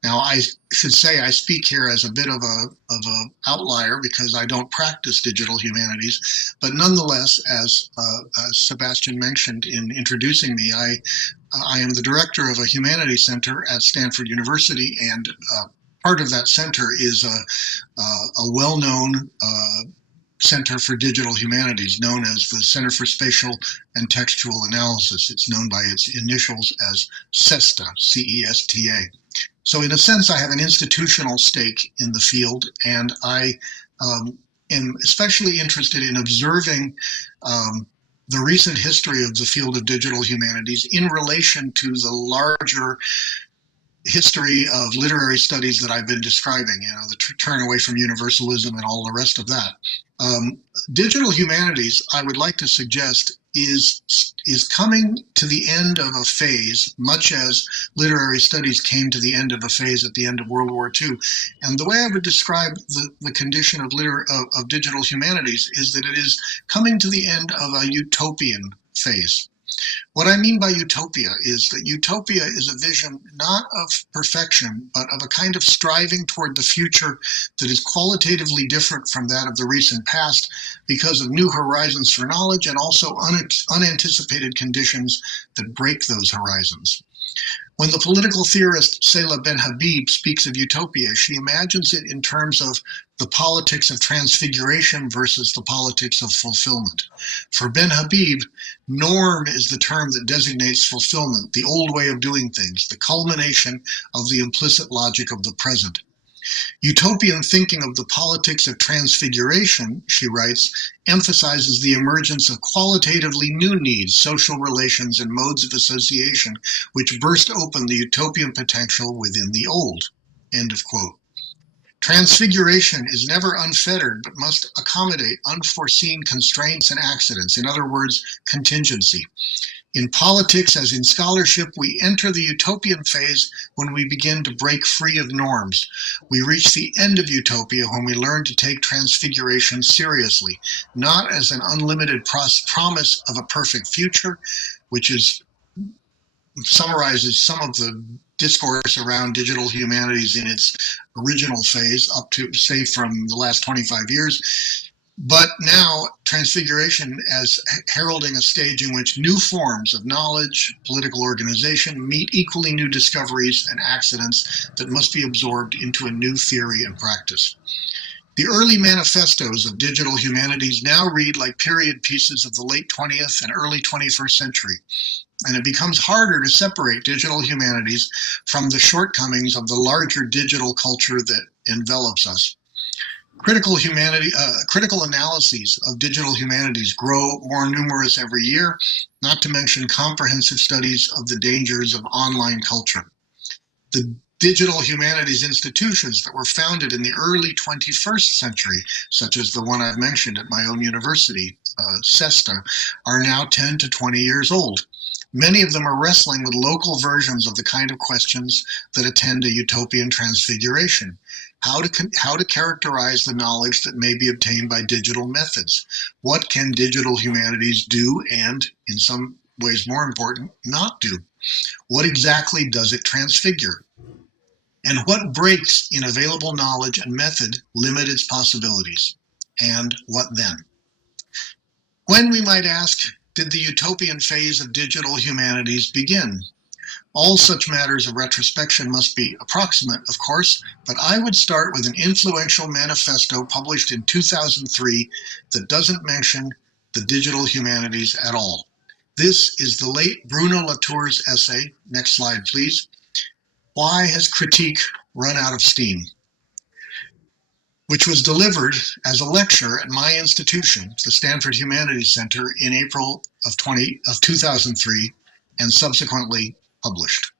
Now, I should say I speak here as a bit of a outlier because I don't practice digital humanities, but nonetheless, as Sebastian mentioned in introducing me, I am the director of a humanities center at Stanford University, and part of that center is a well-known Center for Digital Humanities, known as the Center for Spatial and Textual Analysis. It's known by its initials as CESTA, C-E-S-T-A. So in a sense, I have an institutional stake in the field, and I am especially interested in observing the recent history of the field of digital humanities in relation to the larger history of literary studies that I've been describing, the turn away from universalism and all the rest of that. Digital humanities, I would like to suggest, is coming to the end of a phase, much as literary studies came to the end of a phase at the end of World War II. And the way I would describe the condition of digital humanities is that it is coming to the end of a utopian phase. What I mean by utopia is that utopia is a vision not of perfection, but of a kind of striving toward the future that is qualitatively different from that of the recent past because of new horizons for knowledge and also unanticipated conditions that break those horizons. When the political theorist Salah Ben-Habib speaks of utopia, she imagines it in terms of the politics of transfiguration versus the politics of fulfillment. For Ben-Habib, norm is the term that designates fulfillment, the old way of doing things, the culmination of the implicit logic of the present. Utopian thinking of the politics of transfiguration, she writes, emphasizes the emergence of qualitatively new needs, social relations, and modes of association, which burst open the utopian potential within the old. End of quote. Transfiguration is never unfettered, but must accommodate unforeseen constraints and accidents, in other words, contingency. In politics, as in scholarship, we enter the utopian phase when we begin to break free of norms. We reach the end of utopia when we learn to take transfiguration seriously, not as an unlimited promise of a perfect future, which summarizes some of the discourse around digital humanities in its original phase up to, say, from the last 25 years. But now, transfiguration as heralding a stage in which new forms of knowledge, political organization, meet equally new discoveries and accidents that must be absorbed into a new theory and practice. The early manifestos of digital humanities now read like period pieces of the late 20th and early 21st century, and it becomes harder to separate digital humanities from the shortcomings of the larger digital culture that envelops us. Critical analyses of digital humanities grow more numerous every year, not to mention comprehensive studies of the dangers of online culture. The digital humanities institutions that were founded in the early 21st century, such as the one I've mentioned at my own university, CESTA, are now 10 to 20 years old. Many of them are wrestling with local versions of the kind of questions that attend a utopian transfiguration. How to characterize the knowledge that may be obtained by digital methods. What can digital humanities do and, in some ways more important, not do? What exactly does it transfigure? And what breaks in available knowledge and method limit its possibilities? and what then? When, we might ask, did the utopian phase of digital humanities begin? All such matters of retrospection must be approximate, of course, but I would start with an influential manifesto published in 2003 that doesn't mention the digital humanities at all. This is the late Bruno Latour's essay, next slide please, Why Has Critique Run Out of Steam?, which was delivered as a lecture at my institution, the Stanford Humanities Center, in April of 2003, and subsequently published.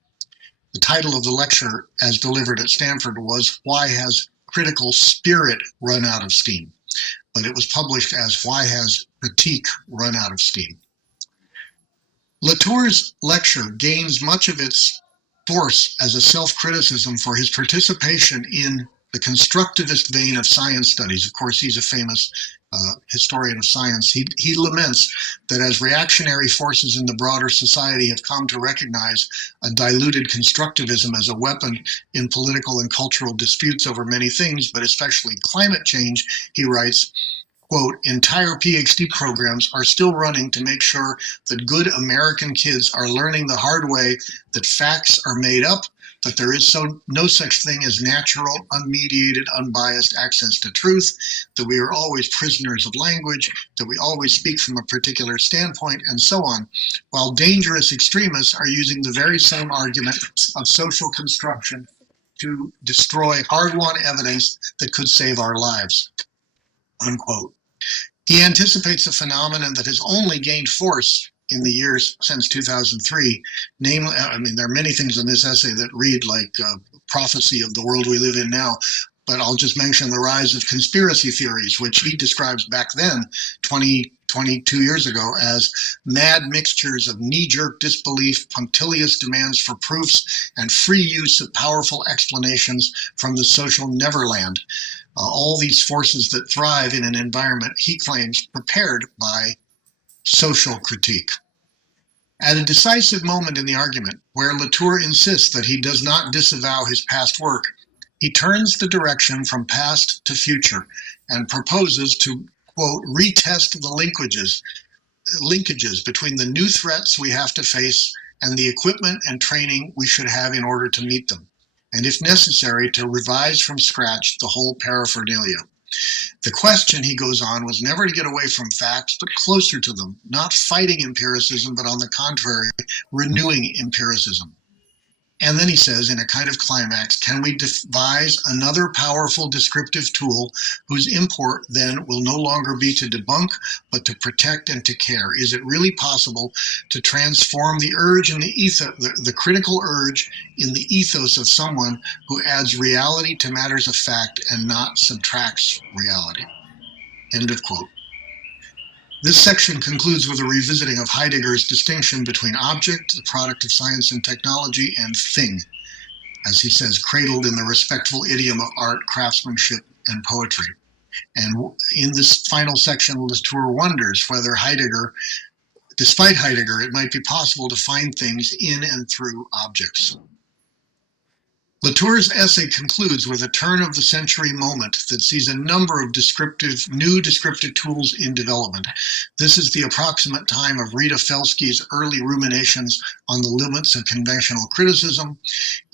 The title of the lecture, as delivered at Stanford, was Why Has Critical Spirit Run Out of Steam? But it was published as Why Has Critique Run Out of Steam? Latour's lecture gains much of its force as a self-criticism for his participation in the constructivist vein of science studies. Of course, he's a famous historian of science. He laments that as reactionary forces in the broader society have come to recognize a diluted constructivism as a weapon in political and cultural disputes over many things, but especially climate change, he writes, quote, entire PhD programs are still running to make sure that good American kids are learning the hard way that facts are made up, that there is no such thing as natural, unmediated, unbiased access to truth, that we are always prisoners of language, that we always speak from a particular standpoint, and so on, while dangerous extremists are using the very same argument of social construction to destroy hard-won evidence that could save our lives, unquote. He anticipates a phenomenon that has only gained force in the years since 2003. Namely, there are many things in this essay that read like prophecy of the world we live in now, but I'll just mention the rise of conspiracy theories, which he describes back then, 22 years ago, as mad mixtures of knee-jerk disbelief, punctilious demands for proofs, and free use of powerful explanations from the social neverland. All these forces that thrive in an environment, he claims, prepared by social critique. At a decisive moment in the argument, where Latour insists that he does not disavow his past work, he turns the direction from past to future and proposes to, quote, retest the linkages between the new threats we have to face and the equipment and training we should have in order to meet them, and if necessary, to revise from scratch the whole paraphernalia. The question, he goes on, was never to get away from facts, but closer to them, not fighting empiricism, but on the contrary, renewing empiricism. And then he says, in a kind of climax, can we devise another powerful descriptive tool whose import then will no longer be to debunk, but to protect and to care? Is it really possible to transform the urge in the ethos, the critical urge in the ethos of someone who adds reality to matters of fact and not subtracts reality? End of quote. This section concludes with a revisiting of Heidegger's distinction between object, the product of science and technology, and thing, as he says, cradled in the respectful idiom of art, craftsmanship, and poetry. And in this final section, Latour wonders whether despite Heidegger, it might be possible to find things in and through objects. Latour's essay concludes with a turn-of-the-century moment that sees a number of new descriptive tools in development. This is the approximate time of Rita Felsky's early ruminations on the limits of conventional criticism,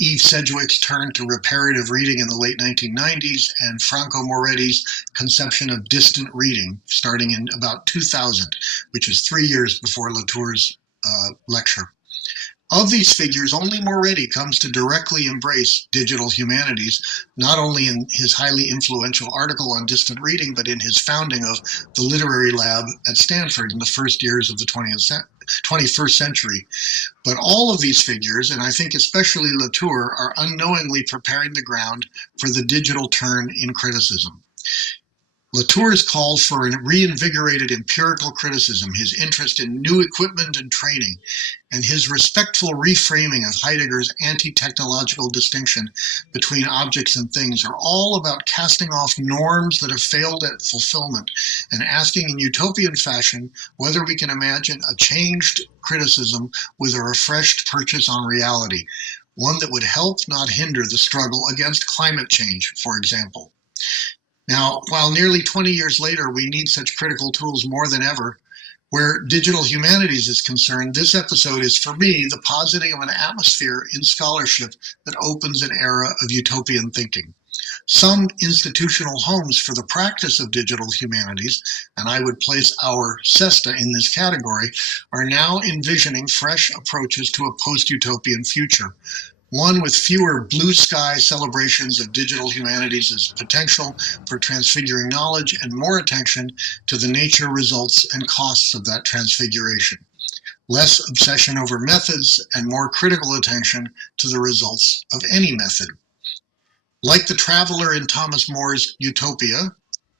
Eve Sedgwick's turn to reparative reading in the late 1990s, and Franco Moretti's conception of distant reading, starting in about 2000, which is 3 years before Latour's lecture. Of these figures, only Moretti comes to directly embrace digital humanities, not only in his highly influential article on distant reading, but in his founding of the literary lab at Stanford in the first years of the 21st century. But all of these figures, and I think especially Latour, are unknowingly preparing the ground for the digital turn in criticism. Latour's call for a reinvigorated empirical criticism, his interest in new equipment and training, and his respectful reframing of Heidegger's anti-technological distinction between objects and things are all about casting off norms that have failed at fulfillment and asking in utopian fashion whether we can imagine a changed criticism with a refreshed purchase on reality, one that would help, not hinder, the struggle against climate change, for example. Now, while nearly 20 years later we need such critical tools more than ever, where digital humanities is concerned, this episode is, for me, the positing of an atmosphere in scholarship that opens an era of utopian thinking. Some institutional homes for the practice of digital humanities, and I would place our CESTA in this category, are now envisioning fresh approaches to a post-utopian future, one with fewer blue sky celebrations of digital humanities' potential for transfiguring knowledge and more attention to the nature, results, and costs of that transfiguration. Less obsession over methods and more critical attention to the results of any method. Like the traveler in Thomas More's Utopia,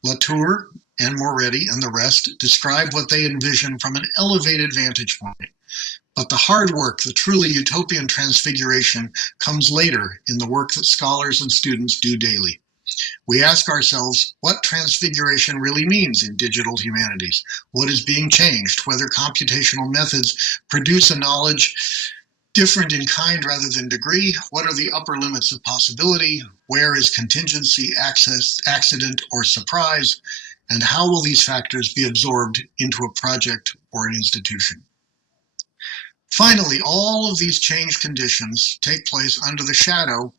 Latour and Moretti and the rest describe what they envision from an elevated vantage point. But the hard work, the truly utopian transfiguration, comes later in the work that scholars and students do daily. We ask ourselves what transfiguration really means in digital humanities. What is being changed? Whether computational methods produce a knowledge different in kind rather than degree? What are the upper limits of possibility? Where is contingency, access, accident, or surprise? And how will these factors be absorbed into a project or an institution? Finally, all of these changed conditions take place under the shadow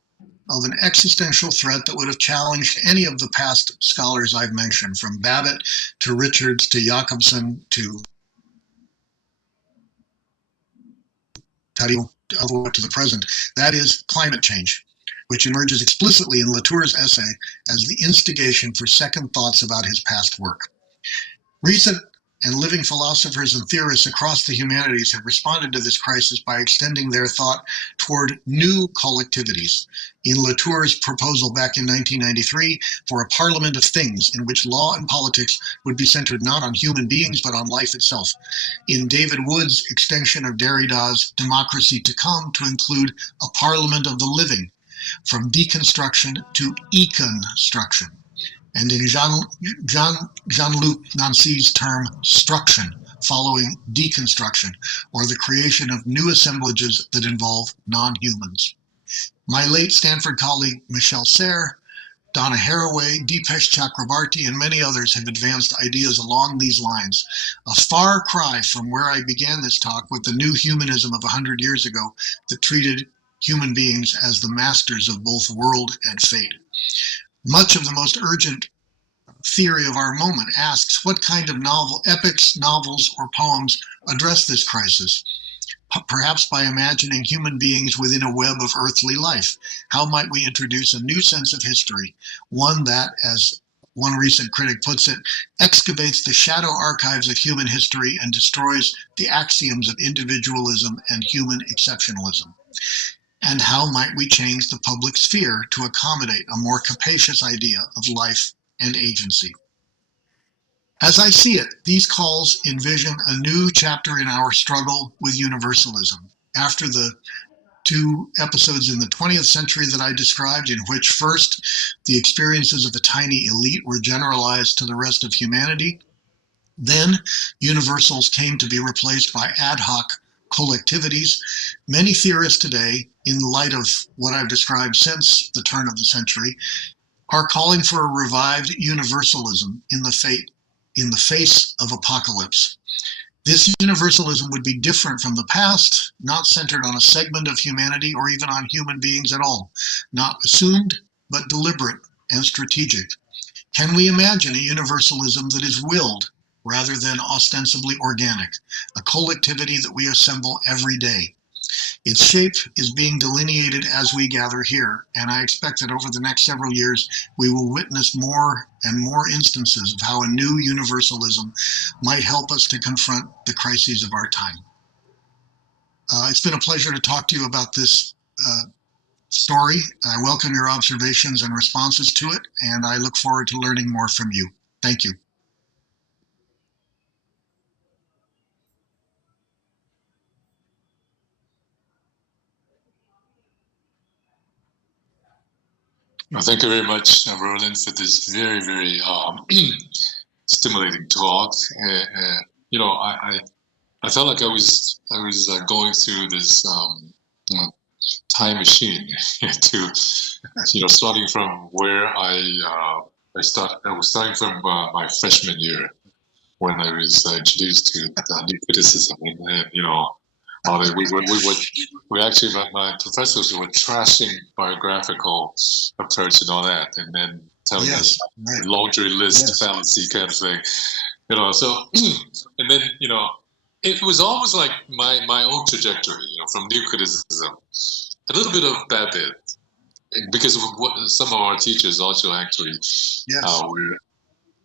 of an existential threat that would have challenged any of the past scholars I've mentioned, from Babbitt to Richards to Jakobson to Taddeo, all the way to the present. That is climate change, which emerges explicitly in Latour's essay as the instigation for second thoughts about his past work. Recent and living philosophers and theorists across the humanities have responded to this crisis by extending their thought toward new collectivities. In Latour's proposal back in 1993 for a parliament of things in which law and politics would be centered not on human beings but on life itself. In David Wood's extension of Derrida's democracy to come to include a parliament of the living, from deconstruction to econstruction. And in Jean-Luc Nancy's term, struction, following deconstruction, or the creation of new assemblages that involve non-humans. My late Stanford colleague Michel Serres, Donna Haraway, Deepesh Chakrabarty, and many others have advanced ideas along these lines, a far cry from where I began this talk with the new humanism of 100 years ago that treated human beings as the masters of both world and fate. Much of the most urgent theory of our moment asks what kind of epics, novels, or poems address this crisis, perhaps by imagining human beings within a web of earthly life. How might we introduce a new sense of history, one that, as one recent critic puts it, excavates the shadow archives of human history and destroys the axioms of individualism and human exceptionalism? And how might we change the public sphere to accommodate a more capacious idea of life and agency? As I see it, these calls envision a new chapter in our struggle with universalism. After the two episodes in the 20th century that I described, in which first the experiences of the tiny elite were generalized to the rest of humanity, then universals came to be replaced by ad hoc collectivities. Many theorists today, in light of what I've described since the turn of the century, are calling for a revived universalism in the face of apocalypse. This universalism would be different from the past, not centered on a segment of humanity or even on human beings at all, not assumed, but deliberate and strategic. Can we imagine a universalism that is willed rather than ostensibly organic, a collectivity that we assemble every day? Its shape is being delineated as we gather here, and I expect that over the next several years we will witness more and more instances of how a new universalism might help us to confront the crises of our time. It's been a pleasure to talk to you about this story. I welcome your observations and responses to it, and I look forward to learning more from you. Thank you. Well, thank you very much, Roland, for this very, very stimulating talk. I felt like I was going through this time machine to starting from where I I was starting from my freshman year when I was introduced to new criticism, and then we actually my professors were trashing biographical approach and all that, and then telling us laundry list fallacy kind of thing, So and then it was almost like my own trajectory, from new criticism, a little bit of bad bit, because of what some of our teachers also actually were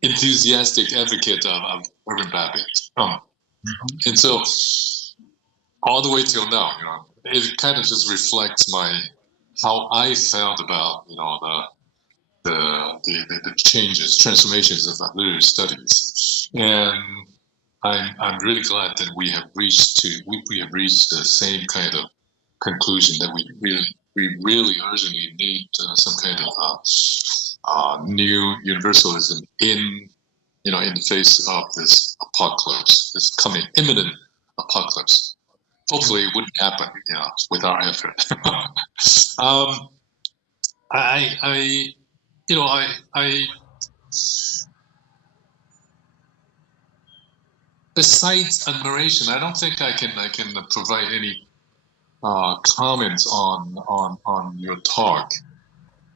enthusiastic advocate of urban Babbitt. And so all the way till now, it kind of just reflects how I felt about the changes, transformations of literary studies, and I'm really glad that we have reached the same kind of conclusion that we really urgently need some kind of new universalism in the face of this apocalypse, this coming imminent apocalypse. Hopefully, it wouldn't happen, with our effort. Besides admiration, I don't think I can provide any comments on your talk,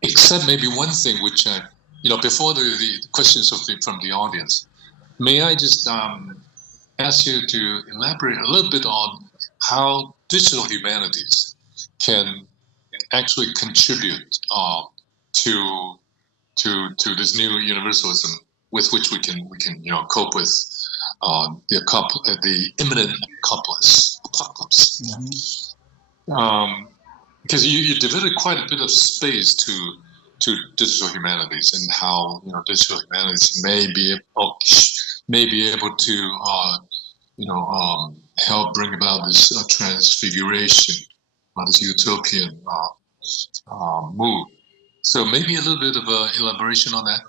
except maybe one thing, which before the questions from the audience, may I just ask you to elaborate a little bit on how digital humanities can actually contribute to this new universalism with which we can cope with the imminent apocalypse. Because you devoted quite a bit of space to digital humanities, and how digital humanities may be able to help bring about this transfiguration, this utopian mood. So maybe a little bit of elaboration on that.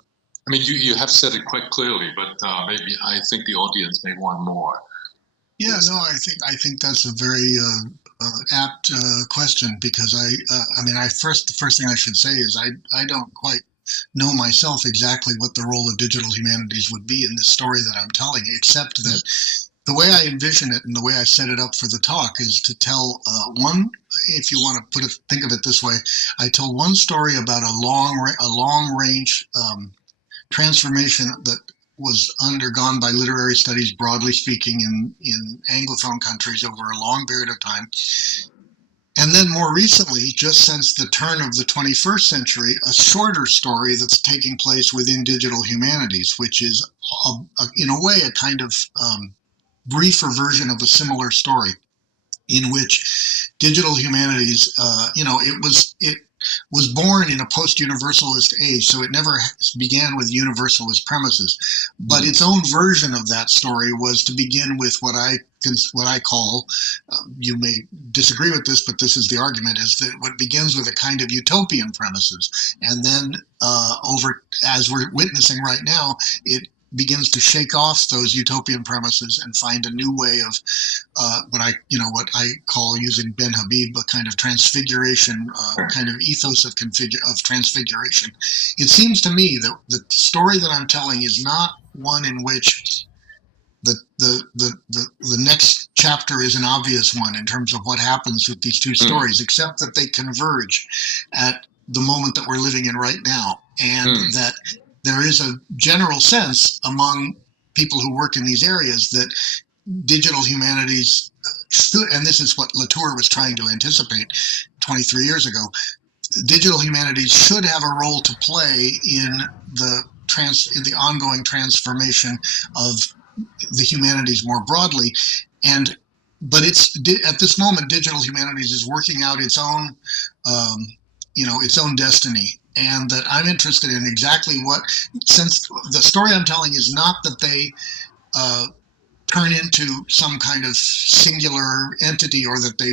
I mean, you have said it quite clearly, but maybe I think the audience may want more. Yeah, no, I think that's a very apt question, because the first thing I should say is I don't quite know myself exactly what the role of digital humanities would be in this story that I'm telling, except that the way I envision it and the way I set it up for the talk is to tell one, if you want to think of it this way, I told one story about a long range transformation that was undergone by literary studies, broadly speaking, in Anglophone countries over a long period of time. And then more recently, just since the turn of the 21st century, a shorter story that's taking place within digital humanities, which is, in a way, a kind of briefer version of a similar story, in which digital humanities, it was born in a post-universalist age, so it never began with universalist premises. But its own version of that story was to begin with what I call, you may disagree with this, but this is the argument, is that what begins with a kind of utopian premises, and then as we're witnessing right now, it begins to shake off those utopian premises and find a new way of what I call, using Ben Habib, a kind of transfiguration, kind of ethos of transfiguration. It seems to me that the story that I'm telling is not one in which the next chapter is an obvious one in terms of what happens with these two stories, except that they converge at the moment that we're living in right now, and that there is a general sense among people who work in these areas that digital humanities should, and this is what Latour was trying to anticipate 23 years ago, digital humanities should have a role to play in the ongoing transformation of the humanities more broadly. But at this moment, digital humanities is working out its own destiny, and that I'm interested in exactly since the story I'm telling is not that they turn into some kind of singular entity, or that they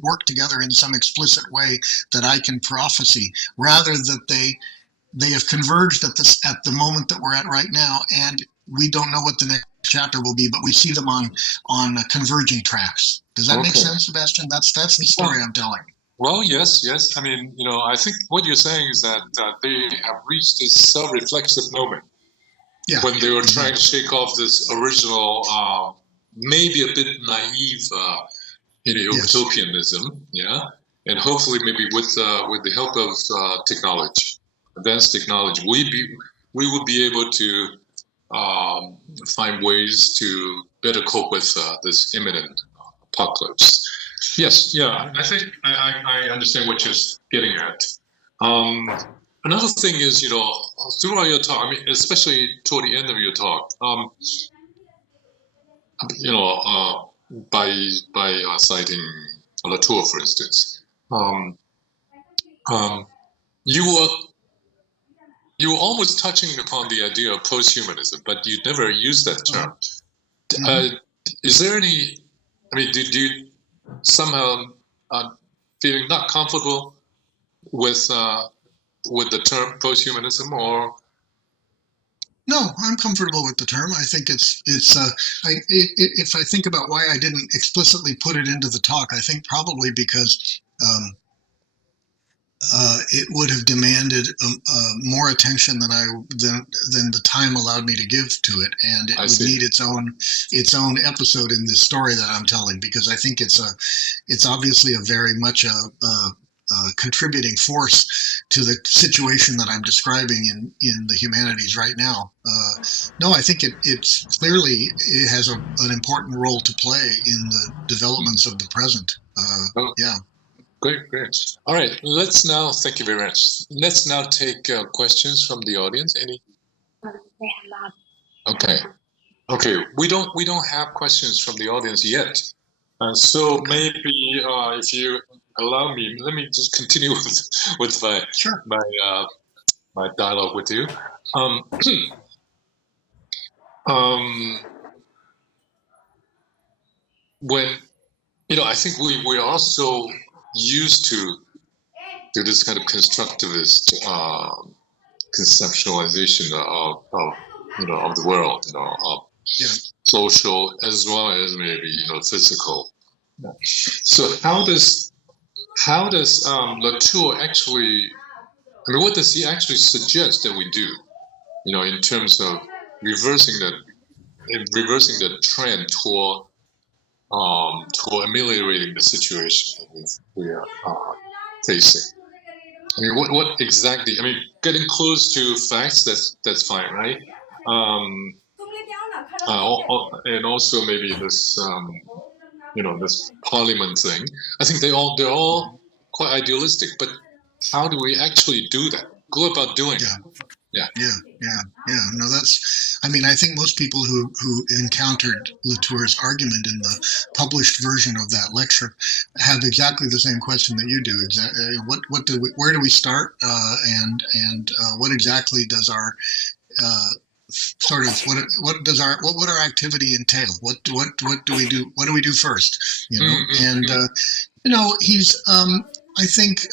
work together in some explicit way that I can prophesy, rather that they have converged at the moment that we're at right now, and we don't know what the next chapter will be, but we see them on converging tracks. Does that make sense, Sebastian? That's the story I'm telling. Well, yes, yes. I mean, I think what you're saying is that they have reached this self-reflexive moment when they were trying to shake off this original, maybe a bit naive utopianism, yeah, and hopefully maybe with the help of technology, advanced technology, we would be able to find ways to better cope with this imminent apocalypse. Yes, yeah, I think I understand what you're getting at. Another thing is, throughout your talk, I mean, especially toward the end of your talk, you know, by citing Latour, for instance, um, um, you were you were almost touching upon the idea of posthumanism, but you never used that term. Is there any? I mean, do you somehow feeling not comfortable with the term posthumanism, or? No, I'm comfortable with the term. I think if I think about why I didn't explicitly put it into the talk, I think probably because it would have demanded more attention than the time allowed me to give to it, and it would need its own episode in this story that I'm telling, because I think it's obviously a very much a contributing force to the situation that I'm describing in the humanities right now. No, I think it's clearly it has an important role to play in the developments of the present. Yeah. Great, great. All right, thank you very much. Let's now take questions from the audience. Any? Okay. Okay, we don't have questions from the audience yet. So maybe if you allow me, let me just continue with my dialogue with you. When I think we are so used to this kind of constructivist conceptualization of the world, social as well as maybe physical. So how does Latour actually? I mean, what does he actually suggest that we do? In terms of reversing the trend toward ameliorating the situation that we are facing. I mean, what exactly? I mean, getting close to facts, that's fine, right? And also maybe this this parliament thing. I think they're all quite idealistic, but how do we actually do that? Go about doing it. Yeah. No, I mean, I think most people who encountered Latour's argument in the published version of that lecture have exactly the same question that you do. Exactly, where do we start, and what exactly does our sort of what would our activity entail? What do we do? What do we do first? And he's I think.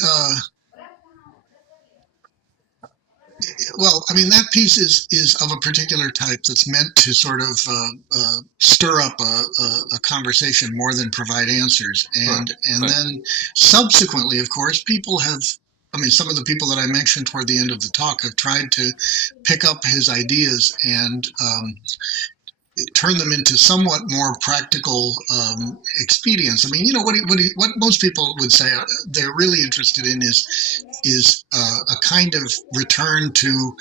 Well, I mean, that piece is of a particular type that's meant to sort of stir up a conversation more than provide answers. And then subsequently, of course, people have. I mean, some of the people that I mentioned toward the end of the talk have tried to pick up his ideas and turn them into somewhat more practical expedients. I mean, what most people would say they're really interested in is a kind of return to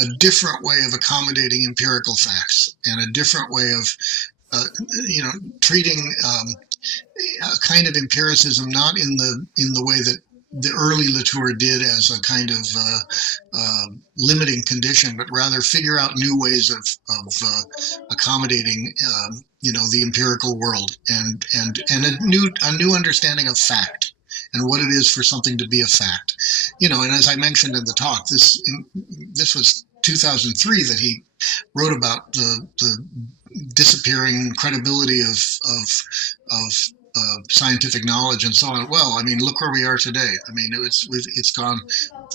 a different way of accommodating empirical facts and a different way of treating a kind of empiricism not in the way that the early Latour did as a kind of limiting condition, but rather figure out new ways of accommodating the empirical world and a new understanding of fact and what it is for something to be a fact. And as I mentioned in the talk, this was 2003 that he wrote about the disappearing credibility of scientific knowledge and so on. Well, I mean, look where we are today. I mean, it's gone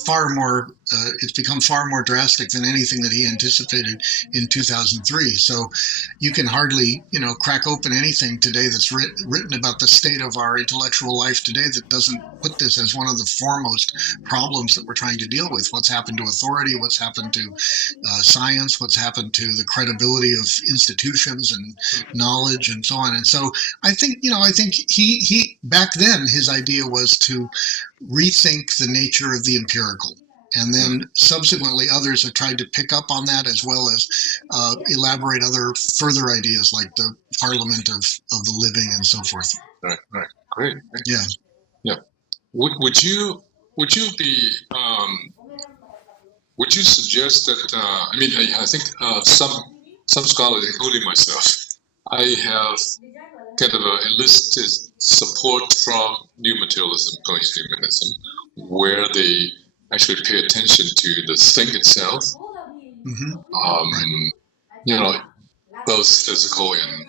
far more. It's become far more drastic than anything that he anticipated in 2003. So you can hardly, crack open anything today that's written about the state of our intellectual life today that doesn't put this as one of the foremost problems that we're trying to deal with. What's happened to authority? What's happened to science? What's happened to the credibility of institutions and knowledge and so on? And so I think he back then his idea was to rethink the nature of the empirical. And then subsequently, others have tried to pick up on that as well as elaborate other further ideas like the parliament of the living and so forth. Right. Great. Yeah. Yeah. Would you be would you suggest that? I mean, I think some scholars, including myself, I have kind of enlisted support from new materialism, post-humanism, where they actually pay attention to the thing itself, both physical and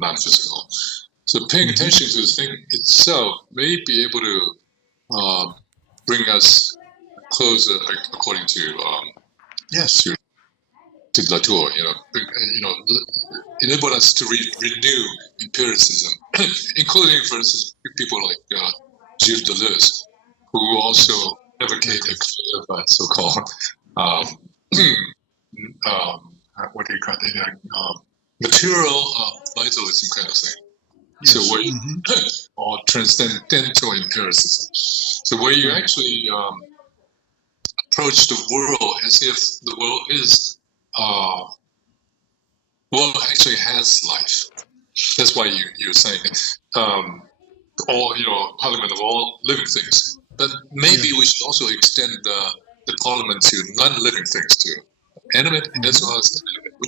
non-physical. So paying attention to the thing itself may be able to bring us closer, according to yes. to Latour, enable us to renew empiricism, including, for instance, people like Gilles Deleuze, who also advocate a kind of so-called what do you call it? Material vitalism kind of thing. Yes. So where or transcendental empiricism. So where you actually approach the world as if the world is actually has life. That's why you're saying parliament of all living things. But maybe we should also extend the parliament to non-living things too, animate as well as inanimate.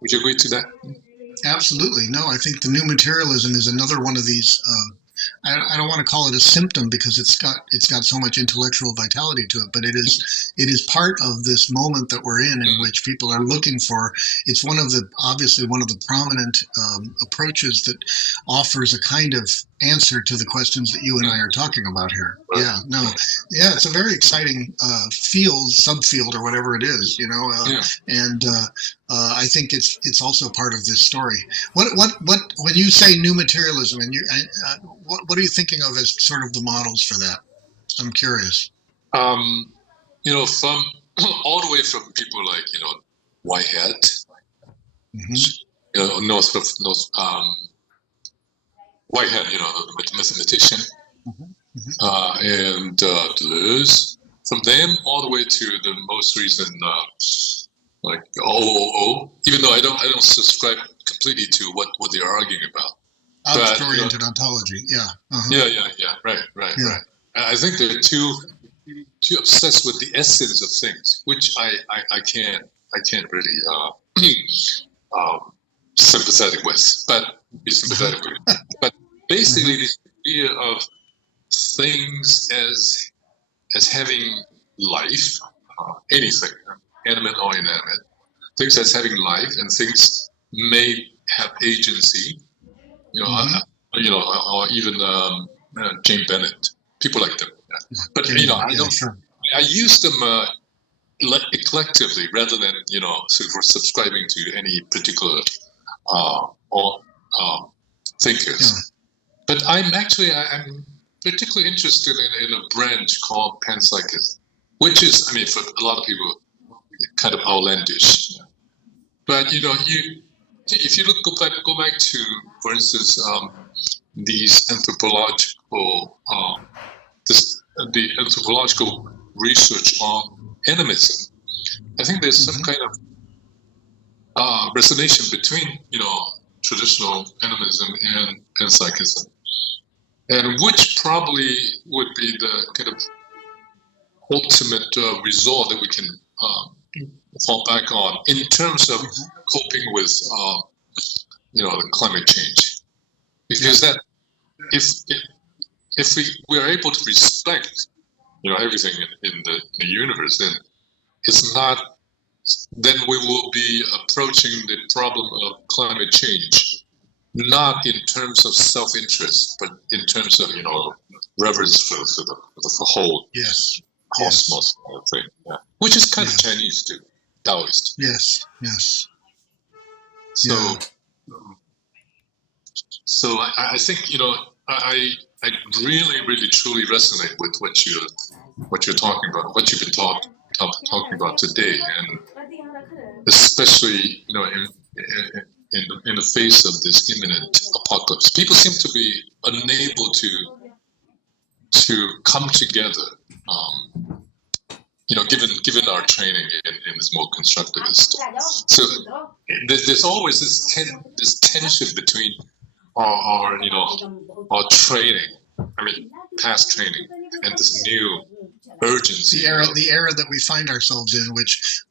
Would you agree to that? Absolutely. No, I think the new materialism is another one of these. I don't want to call it a symptom because it's got so much intellectual vitality to it, but it is part of this moment that we're in which people are looking for. It's obviously one of the prominent approaches that offers a kind of answer to the questions that you and I are talking about here. It's a very exciting subfield or whatever it is, and I think it's also part of this story. What when you say new materialism, and what are you thinking of as sort of the models for that? I'm curious. From all the way from people like Whitehead, Whitehead, the mathematician, and Deleuze. From them all the way to the most recent, like OOO. Even though I don't subscribe completely to what they're arguing about. Object-oriented ontology, Right. I think they're too obsessed with the essence of things, which I can't really sympathetic with, but be sympathetic with. But basically, this idea of things as having life, anything, animate or inanimate, things as having life, and things may have agency. Or even Jane Bennett, people like them. But I use them collectively rather than sort of subscribing to any particular thinkers. But I'm particularly interested in a branch called panpsychism, which is, for a lot of people, kind of outlandish. But if you go back to, for instance, these anthropological the anthropological research on animism, I think there's some kind of resonation between traditional animism and panpsychism, and which probably would be the kind of ultimate result that we can fall back on in terms of coping with the climate change, because that if we are able to respect everything in the universe, then it's not. Then we will be approaching the problem of climate change not in terms of self-interest, but in terms of reverence for the whole cosmos kind of thing. Yeah. Which is kind of Chinese too, Taoist. Yes, yes. So, so I think I really really truly resonate with what you're talking about, what you've been talking about today, and especially in the face of this imminent apocalypse, people seem to be unable to come together. Given our training in this more constructivist, so there's always this tension between our training, past training, and this new urgency. The era that we find ourselves in,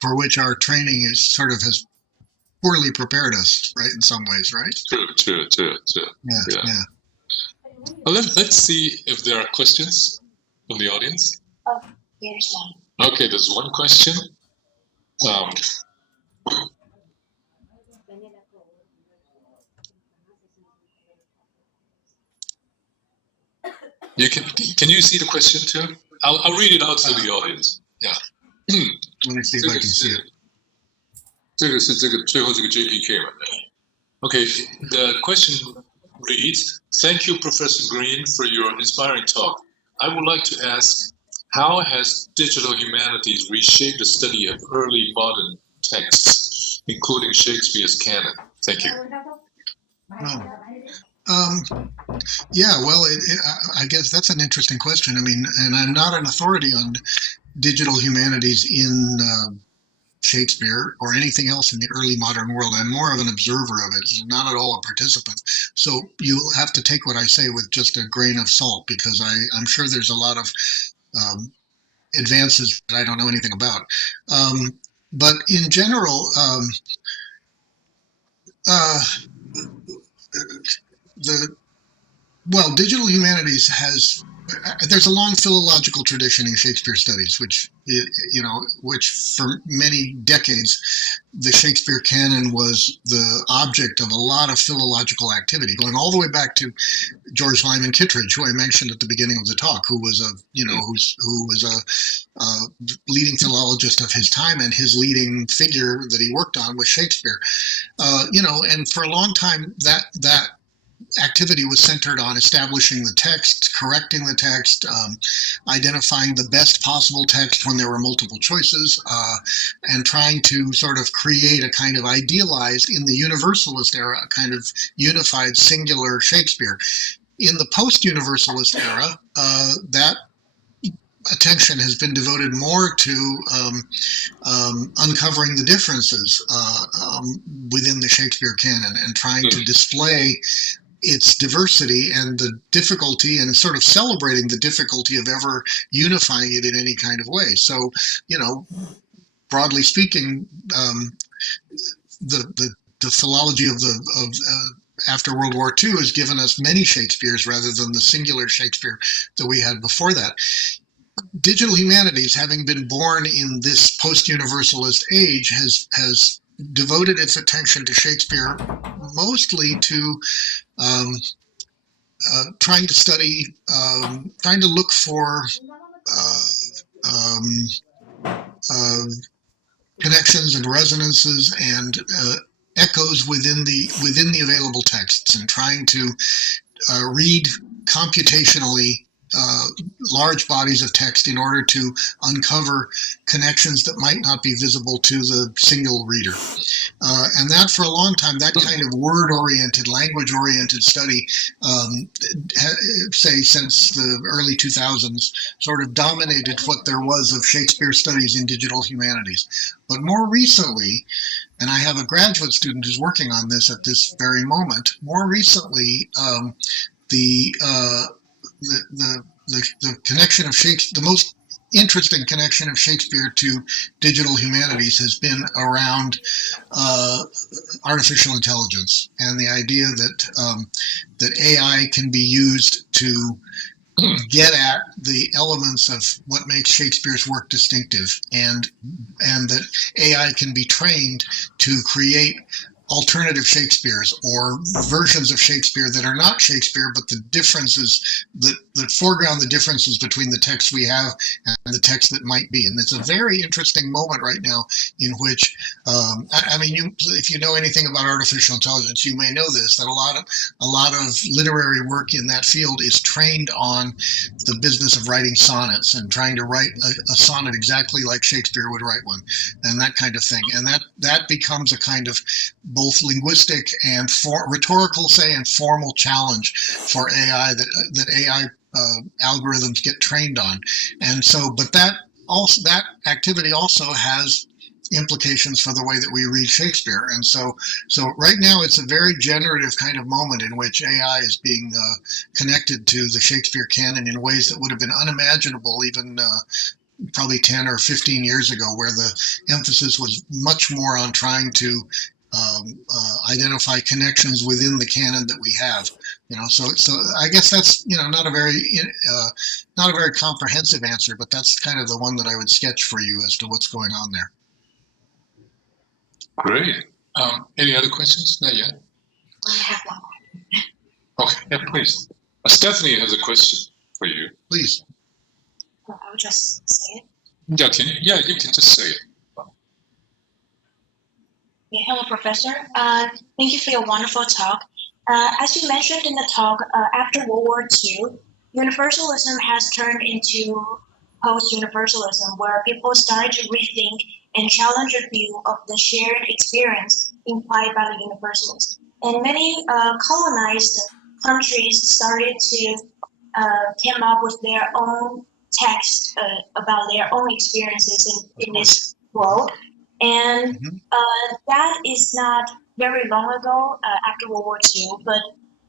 for which our training has poorly prepared us, right? In some ways, right? True. Yeah. Well, let's see if there are questions from the audience. Oh, there's one. Okay, there's one question. Can you see the question too? I'll read it out to the audience. Yeah. Let me see if I can see it. 这个是最后这个 JPK 嘛 Okay, the question reads, Thank you, Professor Greene, for your inspiring talk. I would like to ask, how has digital humanities reshaped the study of early modern texts, including Shakespeare's canon? Thank you. Yeah, well, I guess that's an interesting question. And I'm not an authority on digital humanities in Shakespeare or anything else in the early modern world. I'm more of an observer of it, not at all a participant. So you'll have to take what I say with just a grain of salt, because I'm sure there's a lot of advances that I don't know anything about. But in general, digital humanities there's a long philological tradition in Shakespeare studies, which for many decades, the Shakespeare canon was the object of a lot of philological activity, going all the way back to George Lyman Kittredge, who I mentioned at the beginning of the talk, who was a leading philologist of his time, and his leading figure that he worked on was Shakespeare. And for a long time, that activity was centered on establishing the text, correcting the text, identifying the best possible text when there were multiple choices, and trying to sort of create a kind of idealized, in the Universalist era, a kind of unified, singular Shakespeare. In the post-Universalist era, that attention has been devoted more to uncovering the differences within the Shakespeare canon and trying to display its diversity and the difficulty, and sort of celebrating the difficulty of ever unifying it in any kind of way. So, broadly speaking, the philology of after World War II has given us many Shakespeares rather than the singular Shakespeare that we had before that. Digital humanities, having been born in this post-universalist age, has devoted its attention to Shakespeare mostly to trying to study, trying to look for connections and resonances and echoes within the available texts, and trying to read computationally large bodies of text in order to uncover connections that might not be visible to the single reader. And that, for a long time, that kind of word-oriented, language-oriented study, say since the early 2000s, sort of dominated what there was of Shakespeare studies in digital humanities. But more recently, and I have a graduate student who's working on this at this very moment, more recently, the connection of Shakespeare, the most interesting connection of Shakespeare to digital humanities, has been around artificial intelligence, and the idea that AI can be used to get at the elements of what makes Shakespeare's work distinctive, and that AI can be trained to create alternative Shakespeares or versions of Shakespeare that are not Shakespeare, but the differences that foreground the differences between the text we have and the text that might be. And it's a very interesting moment right now in which, if you know anything about artificial intelligence, you may know this, that a lot of literary work in that field is trained on the business of writing sonnets and trying to write a sonnet exactly like Shakespeare would write one, and that kind of thing. And that becomes a kind of both linguistic and rhetorical, say, and formal challenge for AI that AI algorithms get trained on. And so, but that activity also has implications for the way that we read Shakespeare. And so right now it's a very generative kind of moment in which AI is being connected to the Shakespeare canon in ways that would have been unimaginable even probably 10 or 15 years ago, where the emphasis was much more on trying to identify connections within the canon that we have. So I guess that's not a very comprehensive answer, but that's kind of the one that I would sketch for you as to what's going on there. Great. Any other questions? Not yet. I have one. Okay, yeah, please. Stephanie has a question for you. Please. I will just say it. Yeah, you can just say it. Yeah, hello, Professor. Thank you for your wonderful talk. As you mentioned in the talk, after World War II, Universalism has turned into post-Universalism, where people started to rethink and challenge a view of the shared experience implied by the Universalists. And many colonized countries started to come up with their own text about their own experiences in this world. And that is not very long ago, after World War II, but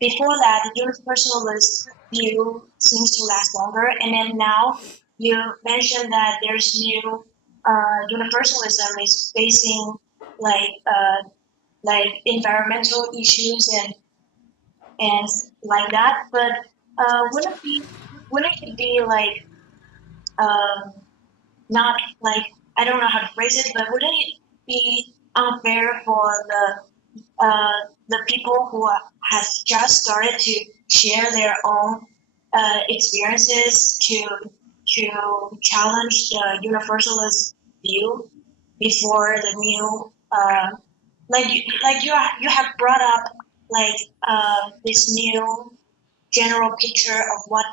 before that, the Universalist view seems to last longer. And then now you mentioned that there's new Universalism is facing like environmental issues and like that. But wouldn't it be like not like, I don't know how to phrase it, but wouldn't it be unfair for the people who has just started to share their own experiences to challenge the Universalist view before the new you have brought up this new general picture of what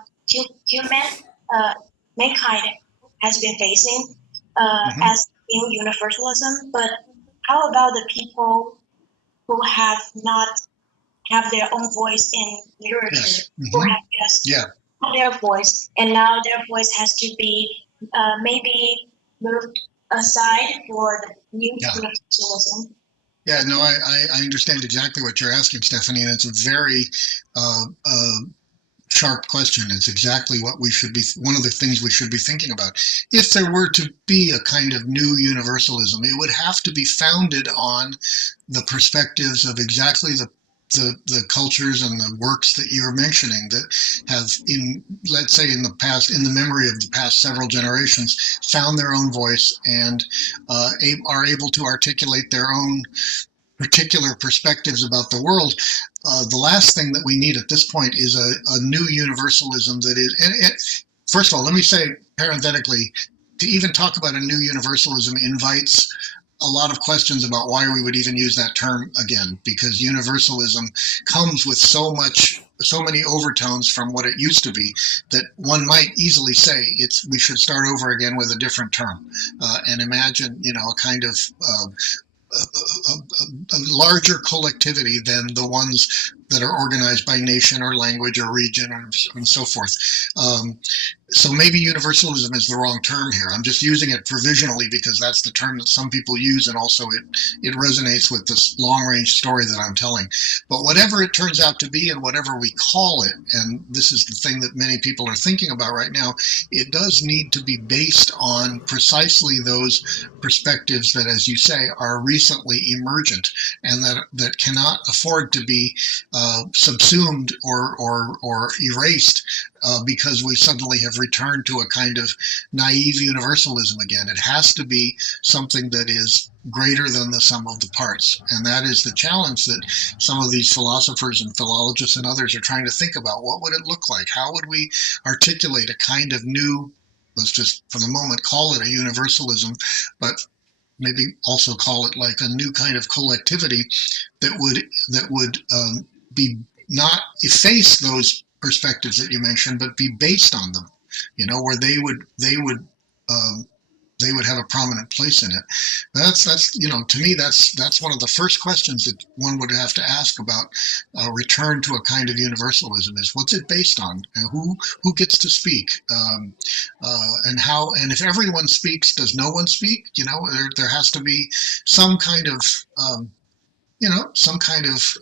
mankind has been facing as new Universalism, but how about the people who have not have their own voice in literature, Yes. who have just their voice, and now their voice has to be maybe moved aside for the new Universalism? Yeah, no, I understand exactly what you're asking, Stephanie, and it's a very sharp question. It's exactly what we should be, one of the things we should be thinking about. If there were to be a kind of new universalism, it would have to be founded on the perspectives of exactly the cultures and the works that you're mentioning that have, in, let's say, in the memory of the past several generations, found their own voice and are able to articulate their own particular perspectives about the world. The last thing that we need at this point is a new universalism that is, and first of all, let me say parenthetically, to even talk about a new universalism invites a lot of questions about why we would even use that term again, because universalism comes with so many overtones from what it used to be that one might easily say we should start over again with a different term and imagine, a kind of a larger collectivity than the ones that are organized by nation or language or region and so forth. So maybe universalism is the wrong term here. I'm just using it provisionally because that's the term that some people use, and also it resonates with this long-range story that I'm telling. But whatever it turns out to be and whatever we call it, and this is the thing that many people are thinking about right now, it does need to be based on precisely those perspectives that, as you say, are recently emergent and that cannot afford to be subsumed or erased because we suddenly have returned to a kind of naive universalism again. It has to be something that is greater than the sum of the parts. And that is the challenge that some of these philosophers and philologists and others are trying to think about. What would it look like? How would we articulate a kind of new, let's just for the moment call it a universalism, but maybe also call it like a new kind of collectivity that would be not efface those perspectives that you mentioned, but be based on them. Where they would have a prominent place in it. That's to me that's one of the first questions that one would have to ask about return to a kind of universalism is what's it based on, and who gets to speak, and how, and if everyone speaks, does no one speak? There has to be some kind of some kind of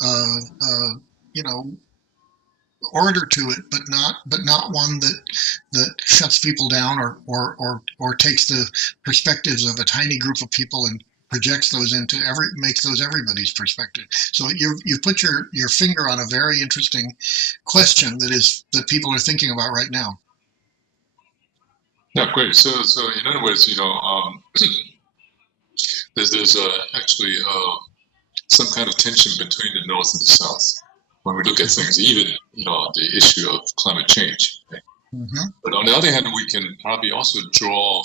order to it, but not one that shuts people down or takes the perspectives of a tiny group of people and projects those into makes those everybody's perspective. So you put your finger on a very interesting question that people are thinking about right now. Yeah, great. So in other words, there's actually some kind of tension between the North and the South when we look at things, even the issue of climate change. Right? Mm-hmm. But on the other hand, we can probably also draw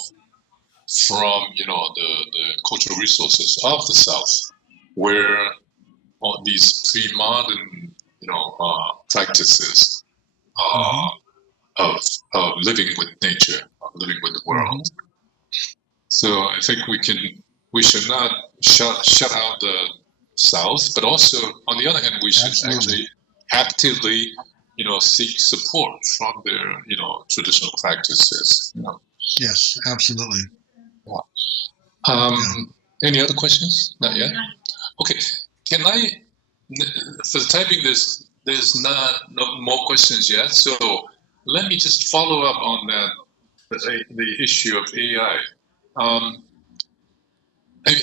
from the cultural resources of the South, where all these pre-modern practices of living with nature, of living with the world. Mm-hmm. So I think we should not shut out the South, but also on the other hand, we should actually actively seek support from their traditional practices. Yes, absolutely. Any other questions? Not yet. Okay. Can I? For the time being, there's no more questions yet. So let me just follow up on that, the issue of AI.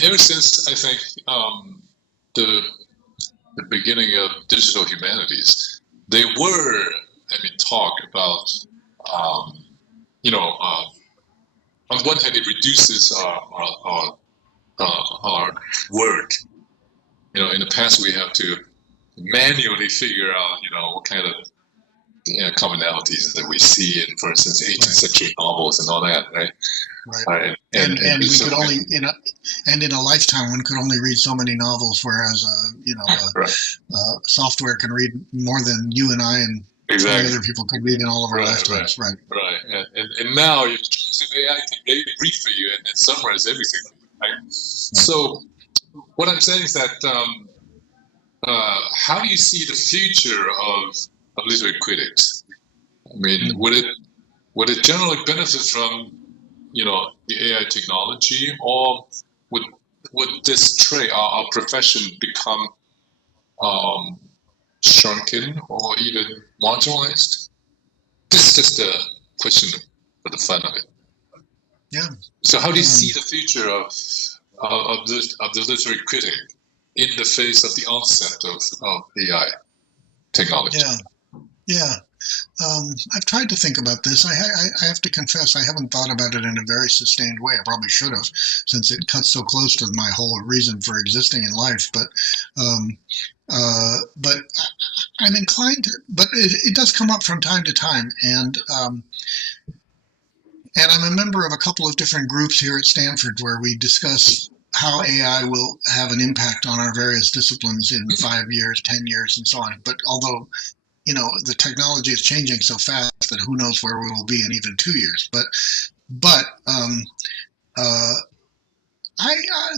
Ever since I think the beginning of digital humanities, they were talk about on one hand it reduces our work. In the past we have to manually figure out what kind of commonalities that we see in, for instance, 18th century novels and all that, right? Right. And we could only in a lifetime one could only read so many novels, whereas software can read more than you and I and exactly. other people could read in all of our lifetimes. Right. And now you AI can read for you and summarize everything. Right? So what I'm saying is that how do you see the future of literary critics? I mean, would it generally benefit from the AI technology, or would this trade, our profession, become shrunken or even marginalized? This is just a question for the fun of it. Yeah. So how do you see the future of the literary critic in the face of the onset of AI technology? Yeah. I've tried to think about this. I have to confess I haven't thought about it in a very sustained way. I probably should have, since it cuts so close to my whole reason for existing in life. But I'm inclined to. But it does come up from time to time, and I'm a member of a couple of different groups here at Stanford where we discuss how AI will have an impact on our various disciplines in 5 years, 10 years, and so on. But although the technology is changing so fast that who knows where we will be in even 2 years. But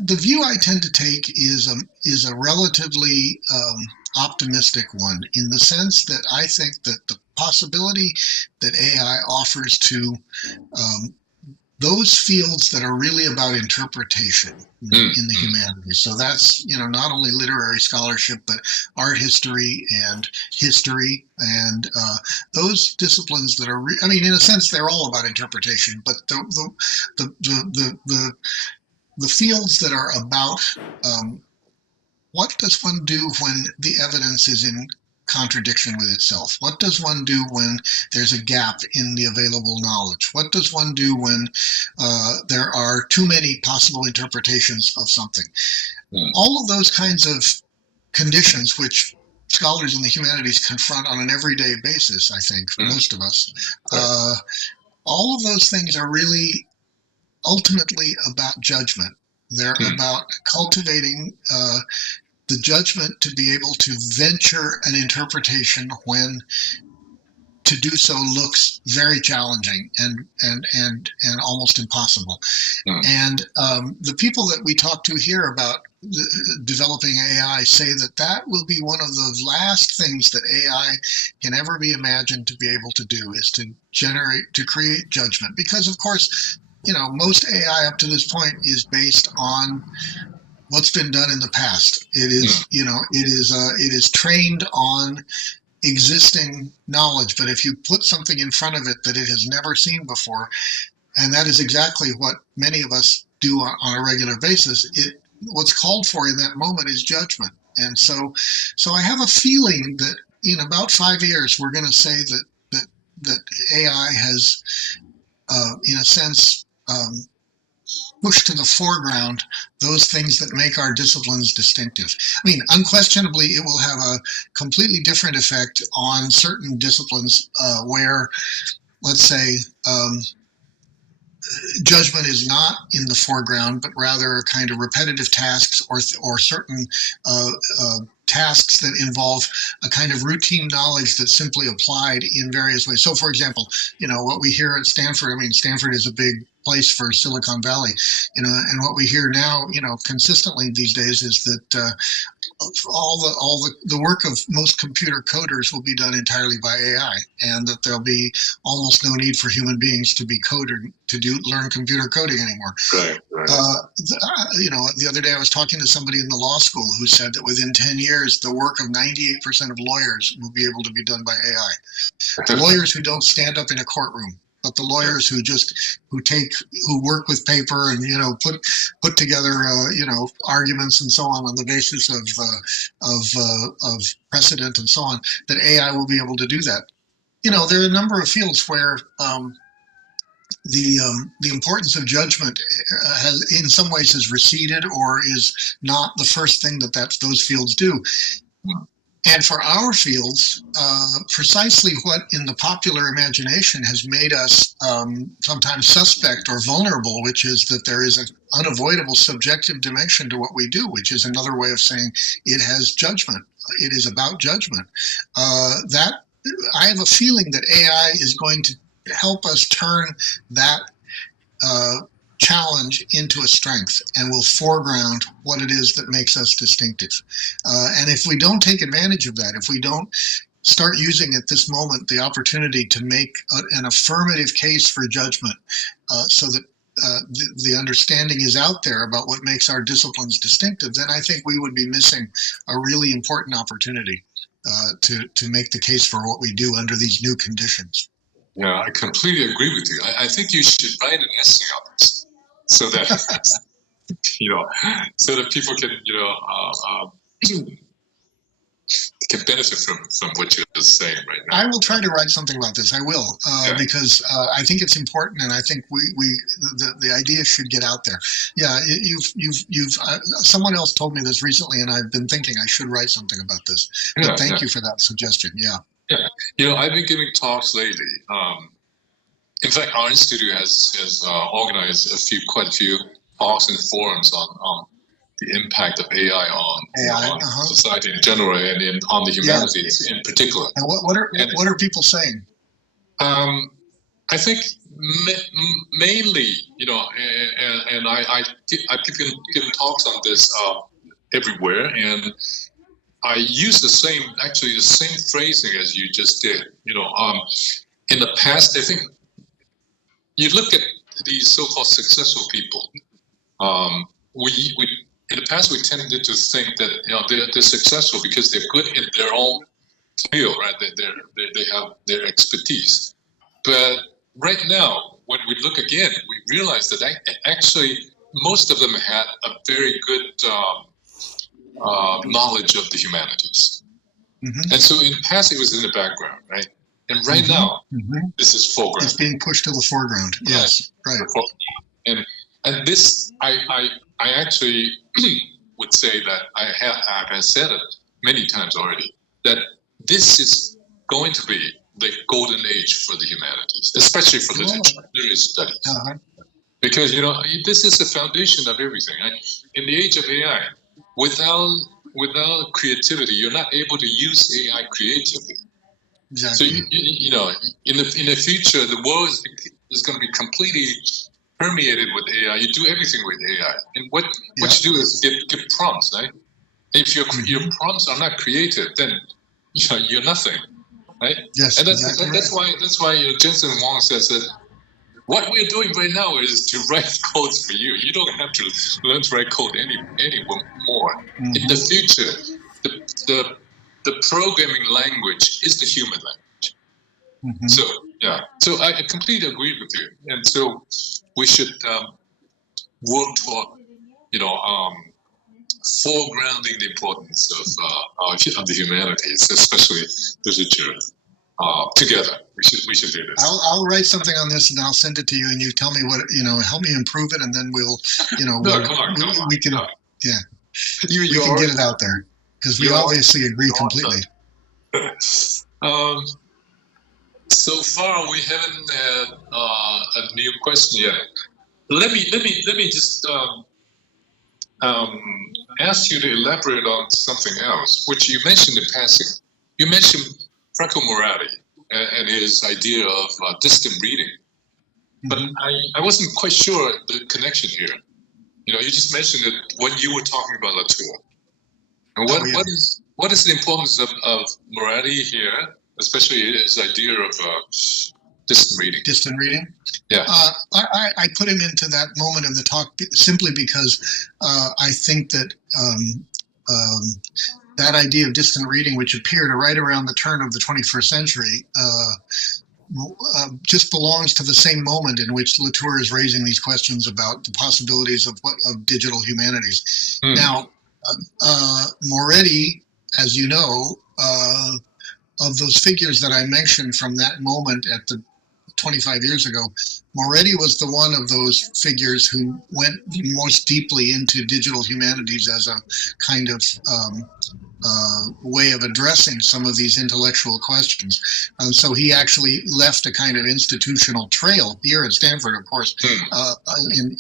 the view I tend to take is a relatively optimistic one, in the sense that I think that the possibility that AI offers to those fields that are really about interpretation in the humanities. So that's, not only literary scholarship, but art history and those disciplines that are, in a sense, they're all about interpretation, but the fields that are about what does one do when the evidence is in contradiction with itself? What does one do when there's a gap in the available knowledge? What does one do when there are too many possible interpretations of something? All of those kinds of conditions, which scholars in the humanities confront on an everyday basis, I think, for most of us, all of those things are really ultimately about judgment. They're about cultivating the judgment to be able to venture an interpretation when to do so looks very challenging and almost impossible. And the people that we talk to here about developing AI say that that will be one of the last things that AI can ever be imagined to be able to do, is to create judgment. Because of course, most AI up to this point is based on what's been done in the past. It is, it is trained on existing knowledge. But if you put something in front of it that it has never seen before, and that is exactly what many of us do on a regular basis, what's called for in that moment is judgment. And so I have a feeling that in about 5 years, we're going to say that AI has, in a sense, push to the foreground those things that make our disciplines distinctive. I mean, unquestionably, it will have a completely different effect on certain disciplines where, let's say, judgment is not in the foreground, but rather kind of repetitive tasks or certain tasks that involve a kind of routine knowledge that's simply applied in various ways. So, for example, what we hear at Stanford, I mean, Stanford is a big place for Silicon Valley, and what we hear now, consistently these days is that all the work of most computer coders will be done entirely by AI, and that there'll be almost no need for human beings to be coded to learn computer coding anymore. Right. The other day I was talking to somebody in the law school who said that within 10 years, the work of 98% of lawyers will be able to be done by AI. The lawyers who don't stand up in a courtroom, but the lawyers who work with paper and put together arguments and so on the basis of precedent and so on, that AI will be able to do that. There are a number of fields where the importance of judgment in some ways has receded or is not the first thing that those fields do. And for our fields, precisely what in the popular imagination has made us sometimes suspect or vulnerable, which is that there is an unavoidable subjective dimension to what we do, which is another way of saying it has judgment. It is about judgment. That I have a feeling that AI is going to help us turn that challenge into a strength and will foreground what it is that makes us distinctive. And if we don't take advantage of that, if we don't start using at this moment the opportunity to make an affirmative case for judgment so that the understanding is out there about what makes our disciplines distinctive, then I think we would be missing a really important opportunity to make the case for what we do under these new conditions. Yeah, I completely agree with you. I think you should write an essay on this, so that so that people can can benefit from what you're saying right now. I will try to write something about this. I will, because I think it's important, and I think the idea should get out there. Yeah, you've someone else told me this recently, and I've been thinking I should write something about this. But thank you for that suggestion. Yeah. Yeah, I've been giving talks lately. In fact, our institute has organized quite a few talks and forums on the impact of AI on society in general and on the humanities in particular. And what are people saying? I think mainly, and I've given talks on this everywhere, and I use the same phrasing as you just did. In the past, I think you look at these so-called successful people. In the past, we tended to think that they're successful because they're good in their own field, right? They have their expertise. But right now, when we look again, we realize that actually most of them had a very good knowledge of the humanities. Mm-hmm. And so in the past, it was in the background, right? And right now, this is foreground. It's being pushed to the foreground. Yes, right. And this, I actually would say that I have said it many times already, that this is going to be the golden age for the humanities, especially for literature studies. Uh-huh. Because, this is the foundation of everything. Right? In the age of AI, without creativity, you're not able to use AI creatively. Exactly. So, in the future, the world is going to be completely permeated with AI. You do everything with AI. And what you do is give prompts, right? If your prompts are not creative, then you're nothing, right? Yes, and that's why Jensen Wang says that what we're doing right now is to write codes for you. You don't have to learn to write code any more. In the future, the programming language is the human language. So I completely agree with you, and so we should work toward foregrounding the importance of the humanities, especially literature. Together, we should do this. I'll write something on this and I'll send it to you, and you tell me what help me improve it, and then we'll come on. We can we can get it out there because we obviously agree completely. So far we haven't had a new question yet. Let me just ask you to elaborate on something else, which you mentioned in passing. You mentioned Franco Moratti and his idea of distant reading, but I wasn't quite sure the connection here. You just mentioned it when you were talking about Latour. And what is the importance of Moratti here, especially his idea of distant reading? Distant reading? Yeah. I put him into that moment in the talk simply because I think that that idea of distant reading, which appeared right around the turn of the 21st century, just belongs to the same moment in which Latour is raising these questions about the possibilities of digital humanities. Now, Moretti, as you know, of those figures that I mentioned from that moment at the 25 years ago, Moretti was the one of those figures who went most deeply into digital humanities as a kind of way of addressing some of these intellectual questions. And so he actually left a kind of institutional trail here at Stanford, of course,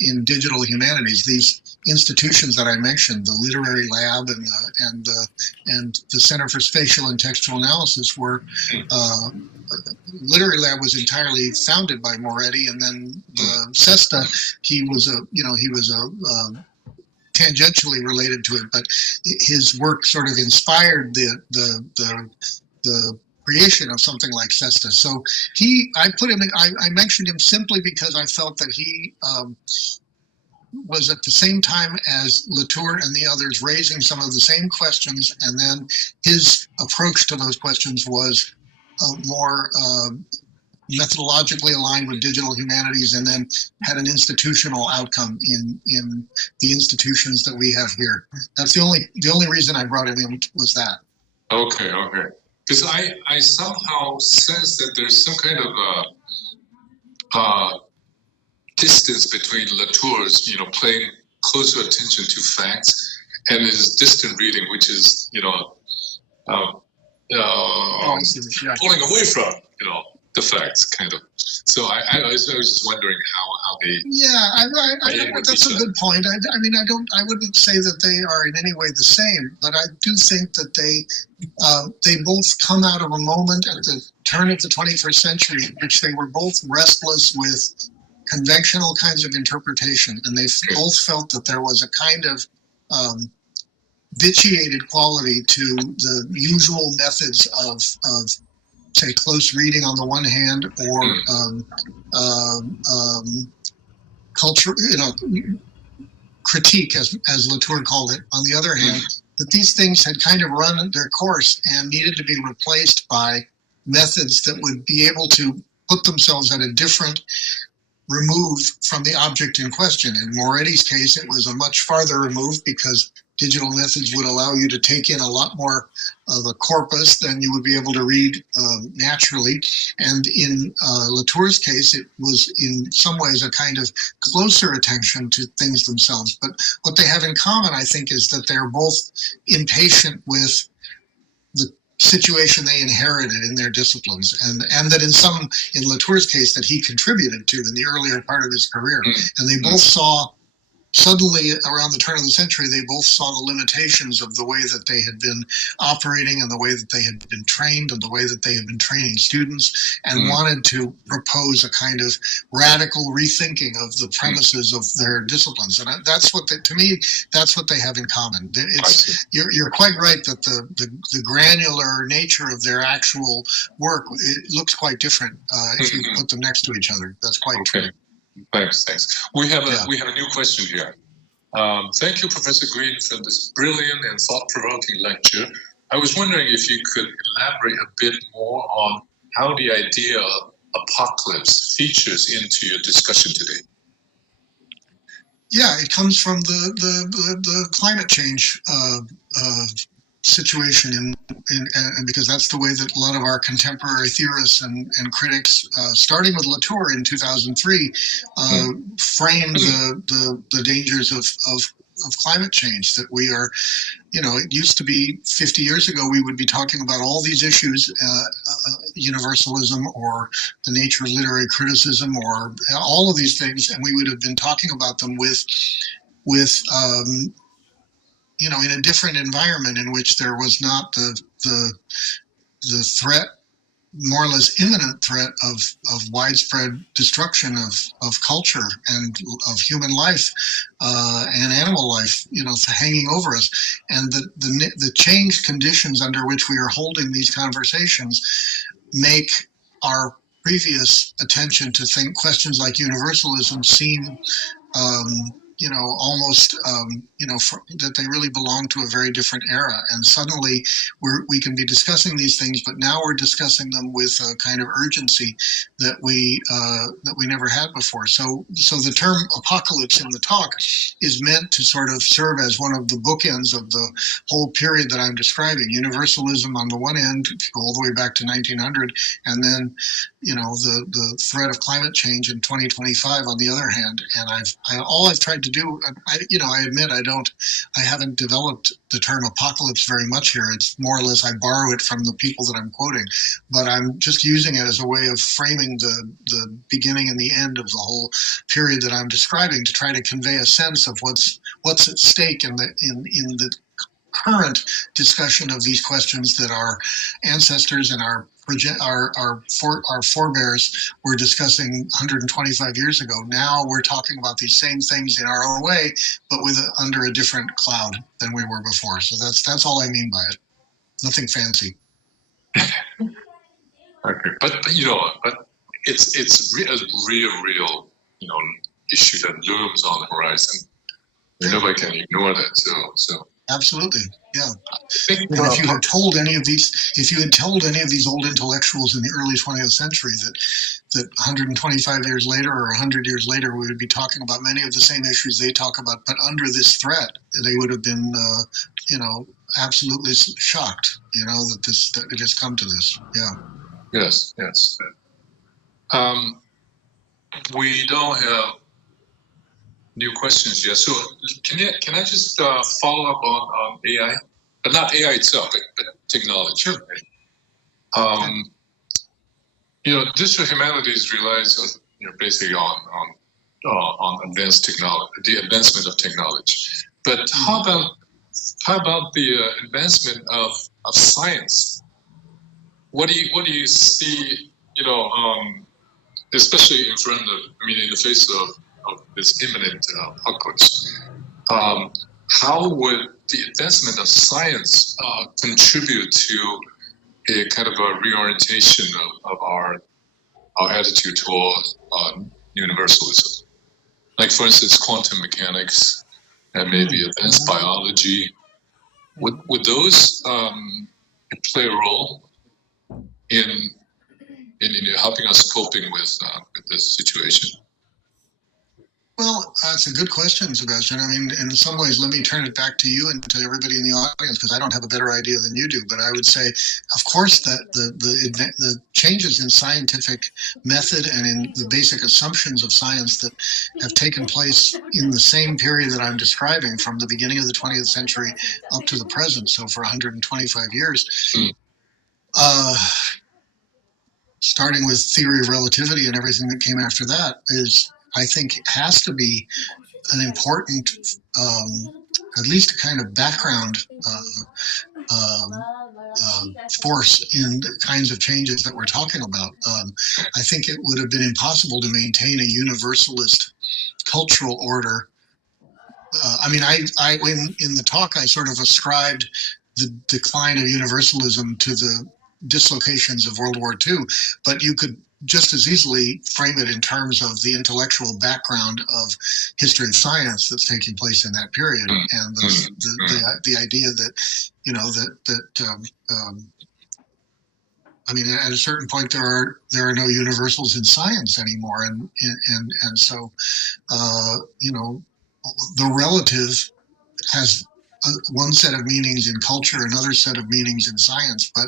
in digital humanities. These institutions that I mentioned, the Literary Lab and the Center for Spatial and Textual Analysis, were Literary Lab was entirely founded by Moretti, and then the CESTA, he was tangentially related to it, but his work sort of inspired the creation of something like CESTA. So I mentioned him simply because I felt that he was at the same time as Latour and the others raising some of the same questions, and then his approach to those questions was more methodologically aligned with digital humanities, and then had an institutional outcome in the institutions that we have here. That's the only reason I brought him in was that. Okay. Because I somehow sense that there's some kind of distance between Latour's, paying closer attention to facts, and his distant reading, which is, pulling away from, the facts, kind of. So I was just wondering how they. Yeah, that's a good point. I wouldn't say that they are in any way the same, but I do think that they both come out of a moment at the turn of the 21st century in which they were both restless with conventional kinds of interpretation, and they both felt that there was a kind of vitiated quality to the usual methods of say close reading on the one hand, or culture, critique, as Latour called it, on the other hand, that these things had kind of run their course and needed to be replaced by methods that would be able to put themselves at a different remove from the object in question. In Moretti's case, it was a much farther remove because digital methods would allow you to take in a lot more of a corpus than you would be able to read naturally. And in Latour's case, it was in some ways a kind of closer attention to things themselves. But what they have in common, I think, is that they're both impatient with the situation they inherited in their disciplines, and that in Latour's case, that he contributed to in the earlier part of his career. And they both saw, suddenly around the turn of the century, they both saw the limitations of the way that they had been operating and the way that they had been trained and the way that they had been training students, and wanted to propose a kind of radical rethinking of the premises of their disciplines. And that's what to me, that's what they have in common. You're quite right that the granular nature of their actual work, it looks quite different if you put them next to each other. That's quite true. Thanks. We have a new question here. Thank you, Professor Greene, for this brilliant and thought-provoking lecture. I was wondering if you could elaborate a bit more on how the idea of apocalypse features into your discussion today. Yeah, it comes from the climate change situation, and because that's the way that a lot of our contemporary theorists and critics, starting with Latour in 2003, framed the dangers of climate change. That we are, it used to be 50 years ago we would be talking about all these issues, universalism or the nature of literary criticism or all of these things, and we would have been talking about them with in a different environment in which there was not the threat, more or less imminent threat of widespread destruction of culture and of human life and animal life, hanging over us. And the changed conditions under which we are holding these conversations make our previous attention to questions like universalism seem almost, that they really belong to a very different era. And suddenly we can be discussing these things, but now we're discussing them with a kind of urgency that we never had before. So the term apocalypse in the talk is meant to sort of serve as one of the bookends of the whole period that I'm describing. Universalism on the one end, go all the way back to 1900, and then the threat of climate change in 2025 on the other hand. And all I've tried to do, I admit I haven't developed the term apocalypse very much here. It's more or less I borrow it from the people that I'm quoting, but I'm just using it as a way of framing the beginning and the end of the whole period that I'm describing, to try to convey a sense of what's at stake in the current discussion of these questions that our ancestors and our forebears were discussing 125 years ago. Now we're talking about these same things in our own way, but under a different cloud than we were before. So that's all I mean by it. Nothing fancy. Okay, but it's a real issue that looms on the horizon. Yeah. Nobody can ignore that. So absolutely, yeah. And if you had told any of these old intellectuals in the early 20th century that 125 years later or 100 years later we would be talking about many of the same issues they talk about, but under this threat, they would have been, absolutely shocked, that it has come to this. Yeah. Yes. We don't have new questions yet. So can I just follow up on AI? But not AI itself, but technology. Sure. Digital humanities relies basically on advanced technology, the advancement of technology. But how about the advancement of science? What do you see? Especially in the face of this imminent apocalypse. How would the advancement of science contribute to a kind of a reorientation of our attitude toward universalism? Like, for instance, quantum mechanics and maybe advanced biology. Would those play a role in helping us coping with this situation? Well, That's a good question, Sebastian. I mean, in some ways, let me turn it back to you and to everybody in the audience, because I don't have a better idea than you do. But I would say, of course, that the changes in scientific method and in the basic assumptions of science that have taken place in the same period that I'm describing, from the beginning of the 20th century up to the present, so for 125 years, starting with theory of relativity and everything that came after that, is, I think, has to be an important, at least a kind of background force in the kinds of changes that we're talking about. I think it would have been impossible to maintain a universalist cultural order. I mean, in the talk, I sort of ascribed the decline of universalism to the dislocations of World War II, but you could just as easily frame it in terms of the intellectual background of history of science that's taking place in that period, and the idea that, you know, I mean, at a certain point, there are no universals in science anymore, and so you know, the relative has one set of meanings in culture, another set of meanings in science, but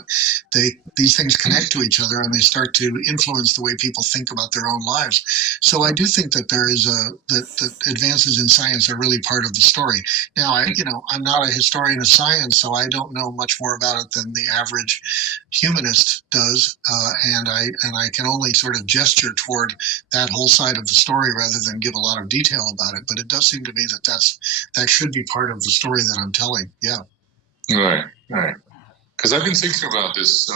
these things connect to each other and they start to influence the way people think about their own lives. So I do think that there is that advances in science are really part of the story. Now, I'm not a historian of science, so I don't know much more about it than the average humanist does, and I can only sort of gesture toward that whole side of the story rather than give a lot of detail about it. But it does seem to me that that should be part of the story that I'm telling. Yeah. Right. Because I've been thinking about this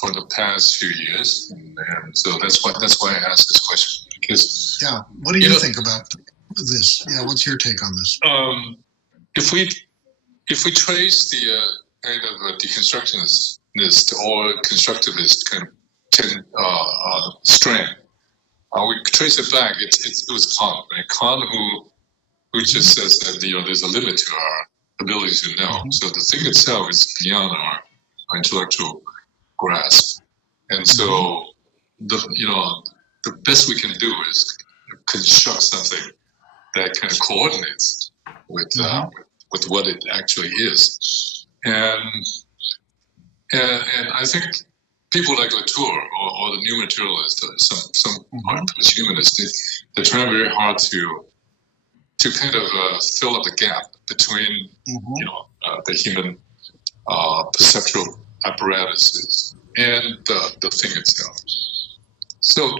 for the past few years, and so that's why I asked this question. Because what do you think about this? Yeah, what's your take on this? If we trace the kind of deconstructionist or constructivist kind of strand, we trace it back. It was Kant, right? Kant who just says that there's a limit to our ability to know. So the thing itself is beyond our intellectual grasp, and so the best we can do is construct something that kind of coordinates with what it actually is, and I think people like Latour or the new materialists, some post-humanists, they're trying very hard to kind of fill up the gap between the human perceptual apparatuses and the thing itself. So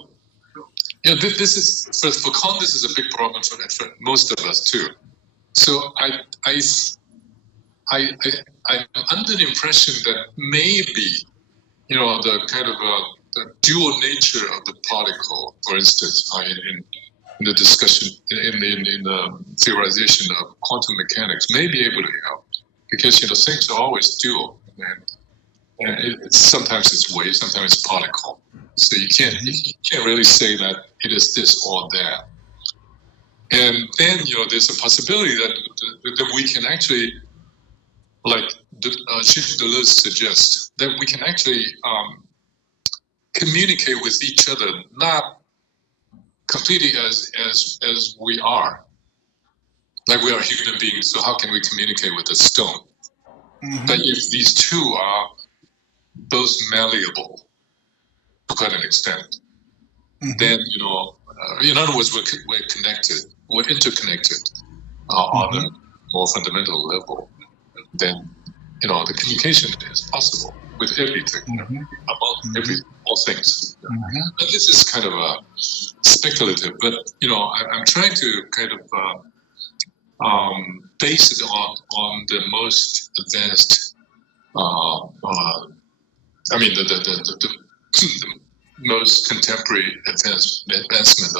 this is for Kant, this is a big problem for most of us too. So I'm under the impression that maybe the kind of the dual nature of the particle, for instance, in the discussion, in the theorization of quantum mechanics, may be able to help, because things are always dual, and sometimes it's wave, sometimes it's particle. So you can't really say that it is this or that. And then there's a possibility that we can actually, like Gilles Deleuze suggests, that we can actually communicate with each other, not completely as we are, like we are human beings. So how can we communicate with a stone? But if these two are both malleable to quite an extent, then in other words, we're connected, we're interconnected on a more fundamental level. Then the communication is possible with everything, about all things. But this is kind of speculative, but I'm trying to kind of base it on the most advanced. The most contemporary advancement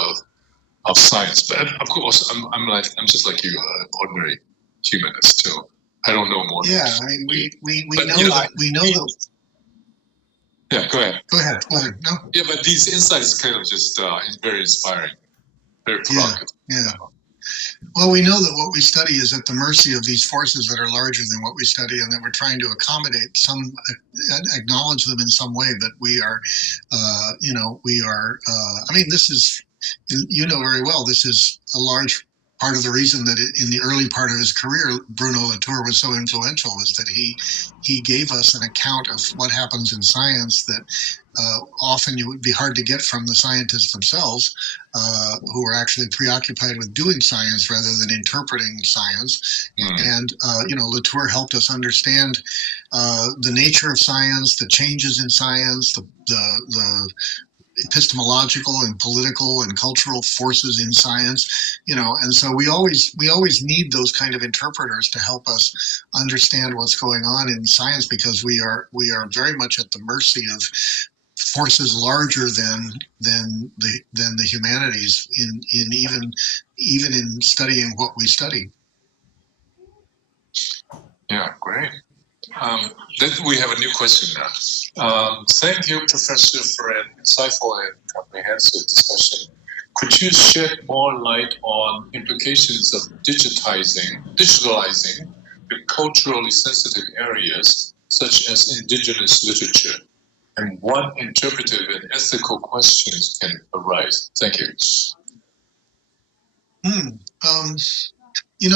of science. But of course, I'm just like you, ordinary humanist. So I don't know more. Yeah, I mean, we know that. Yeah, go ahead. Go ahead. No. Yeah, but these insights kind of just very inspiring, very provocative. Yeah. Well, we know that what we study is at the mercy of these forces that are larger than what we study, and that we're trying to accommodate acknowledge them in some way. But we are, I mean, this is you know very well, this is a large part of the reason that in the early part of his career, Bruno Latour was so influential, is that he gave us an account of what happens in science that often it would be hard to get from the scientists themselves, who are actually preoccupied with doing science rather than interpreting science. And Latour helped us understand the nature of science, the changes in science, the epistemological and political and cultural forces in science, and so we always need those kind of interpreters to help us understand what's going on in science, because we are very much at the mercy of forces larger than the humanities in even in studying what we study. Yeah, great. Then we have a new question now. Thank you, Professor, for an insightful and comprehensive discussion. Could you shed more light on implications of digitalizing the culturally sensitive areas, such as indigenous literature, and what interpretive and ethical questions can arise? Thank you.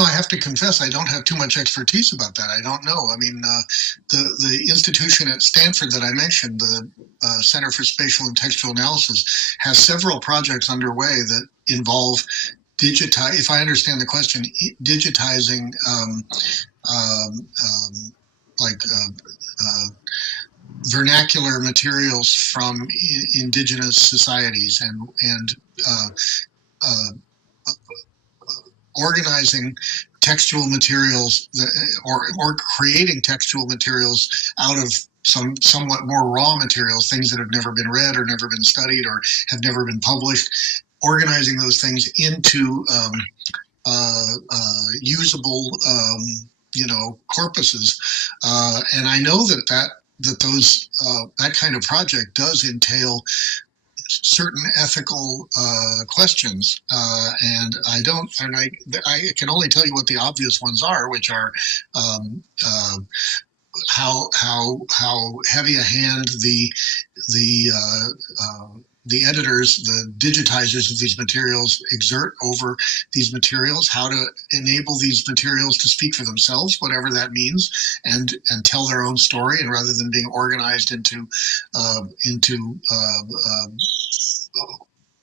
I have to confess, I don't have too much expertise about that. I don't know. I mean, the institution at Stanford that I mentioned, the Center for Spatial and Textual Analysis, has several projects underway that involve if I understand the question, digitizing vernacular materials from indigenous societies and organizing textual materials or creating textual materials out of some somewhat more raw materials, things that have never been read or never been studied or have never been published, organizing those things into usable corpuses. And I know that kind of project does entail certain ethical questions, and I can only tell you what the obvious ones are, which are how heavy a hand the editors, the digitizers of these materials exert over these materials, how to enable these materials to speak for themselves, whatever that means, and tell their own story, and rather than being organized into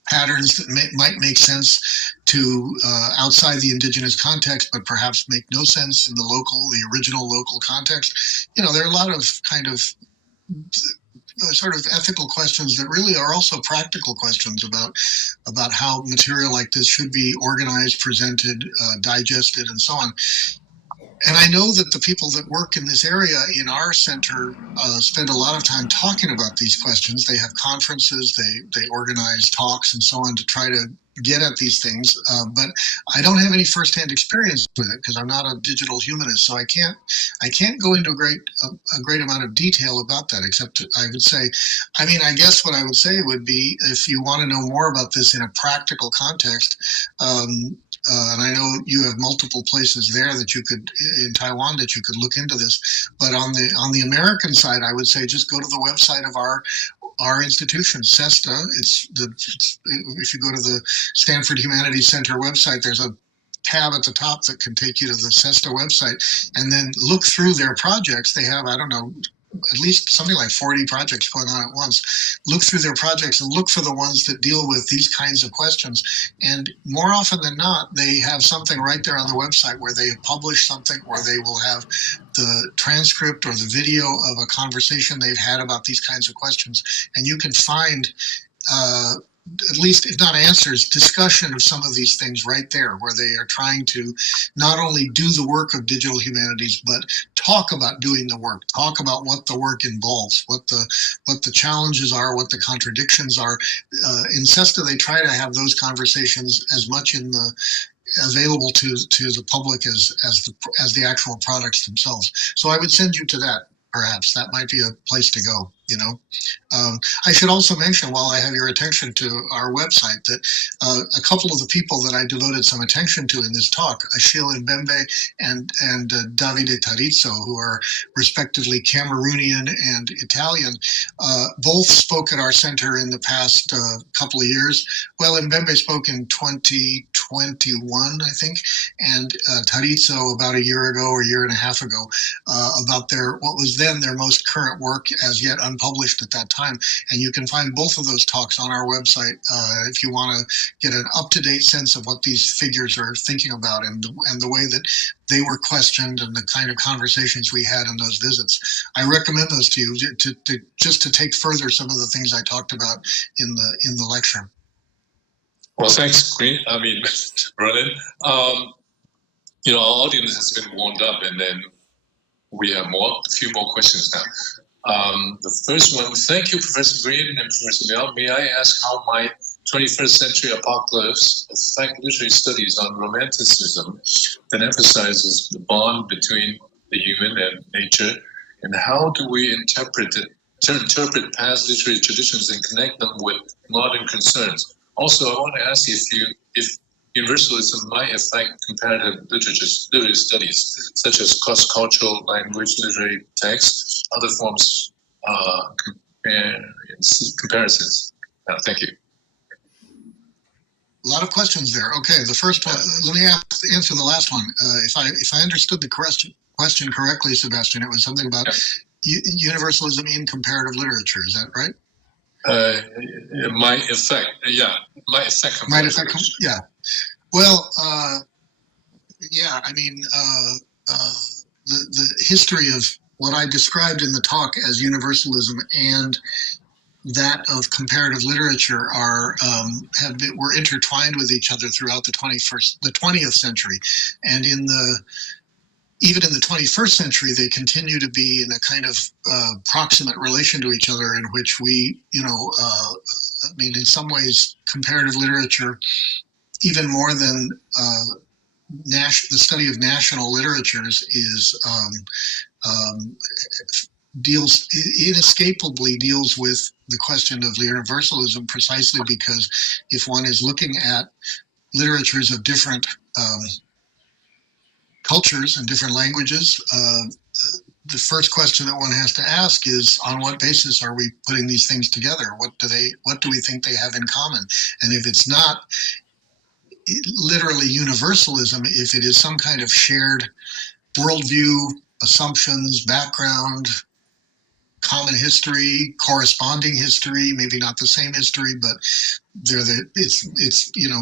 patterns that might make sense to outside the indigenous context, but perhaps make no sense in the original local context. There are a lot of kind of sort of ethical questions that really are also practical questions about how material like this should be organized, presented, digested, and so on. And I know that the people that work in this area in our center spend a lot of time talking about these questions. They have conferences, they organize talks and so on to try to get at these things. But I don't have any firsthand experience with it because I'm not a digital humanist, so I can't go into a great amount of detail about that. Except I would say, I guess what I would say would be, if you want to know more about this in a practical context. And I know you have multiple places there that you could, in Taiwan, that you could look into this. But on the American side, I would say just go to the website of our institution, CESTA. If you go to the Stanford Humanities Center website, there's a tab at the top that can take you to the CESTA website, and then look through their projects. They have, I don't know, at least something like 40 projects going on at once. Look through their projects and look for the ones that deal with these kinds of questions. And more often than not, they have something right there on the website where they publish something, or they will have the transcript or the video of a conversation they've had about these kinds of questions. And you can find at least, if not answers, discussion of some of these things right there, where they are trying to not only do the work of digital humanities, but talk about doing the work, talk about what the work involves, what the challenges are, what the contradictions are. In CESTA, they try to have those conversations as much available to the public as the actual products themselves. So I would send you to that. Perhaps that might be a place to go. I should also mention, while I have your attention to our website, that a couple of the people that I devoted some attention to in this talk, Achille Mbembe and Davide Tarizzo, who are respectively Cameroonian and Italian, both spoke at our center in the past couple of years. Well, Mbembe spoke in 2021, I think, and Tarizzo about a year ago or a year and a half ago, about what was then their most current work, as yet unpublished at that time. And you can find both of those talks on our website if you want to get an up-to-date sense of what these figures are thinking about and the way that they were questioned and the kind of conversations we had in those visits. I recommend those to you just to take further some of the things I talked about in the lecture. Well, thanks, Roland. Our audience has been warmed up, and then we have a few more questions now. The first one, thank you, Professor Greene and Professor Liao. May I ask how my 21st century apocalypse affect literary studies on romanticism that emphasizes the bond between the human and nature, and how do we interpret past literary traditions and connect them with modern concerns? Also, I want to ask you if universalism might affect comparative literary studies, such as cross-cultural language, literary text, other forms, comparisons. Thank you. A lot of questions there. Okay, the first one, let me answer the last one. If I understood the question correctly, Sebastian, it was something about universalism in comparative literature. Is that right? Might affect yeah. Well, the history of what I described in the talk as universalism and that of comparative literature were intertwined with each other throughout the 20th century, and even in the 21st century, they continue to be in a kind of proximate relation to each other, in which we, in some ways, comparative literature, even more than the study of national literatures, inescapably deals with the question of universalism, precisely because if one is looking at literatures of different cultures and different languages, the first question that one has to ask is, on what basis are we putting these things together? What do we think they have in common? And if it's not literally universalism, if it is some kind of shared worldview, assumptions, background, common history, corresponding history, maybe not the same history, but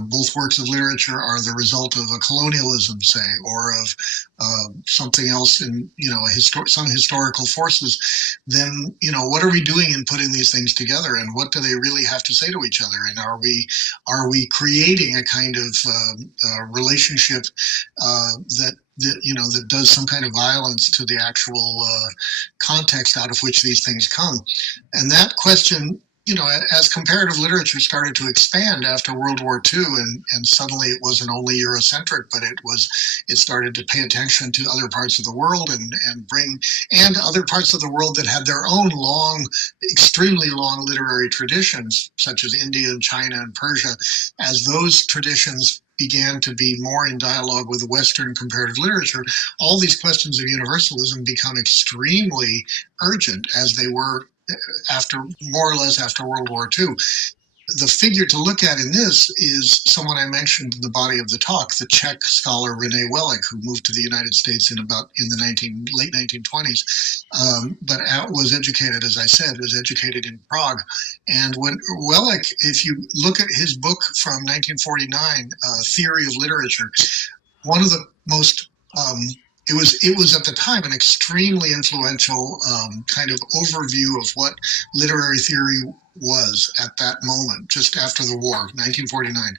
both works of literature are the result of a colonialism, say, or of something else in, some historical forces, then, what are we doing in putting these things together, and what do they really have to say to each other? And are we creating a kind of relationship that does some kind of violence to the actual context out of which these things come? And that question, as comparative literature started to expand after World War II, and suddenly it wasn't only Eurocentric, but it started to pay attention to other parts of the world and other parts of the world that had their own extremely long literary traditions, such as India and China and Persia. As those traditions began to be more in dialogue with Western comparative literature, all these questions of universalism become extremely urgent, as they were more or less after World War II. The figure to look at in this is someone I mentioned in the body of the talk, the Czech scholar René Wellick, who moved to the United States in the late 1920s, but was educated, as I said, in Prague. And when Wellick, if you look at his book from 1949, Theory of Literature, one of the most it was at the time an extremely influential kind of overview of what literary theory was at that moment, just after the war, 1949.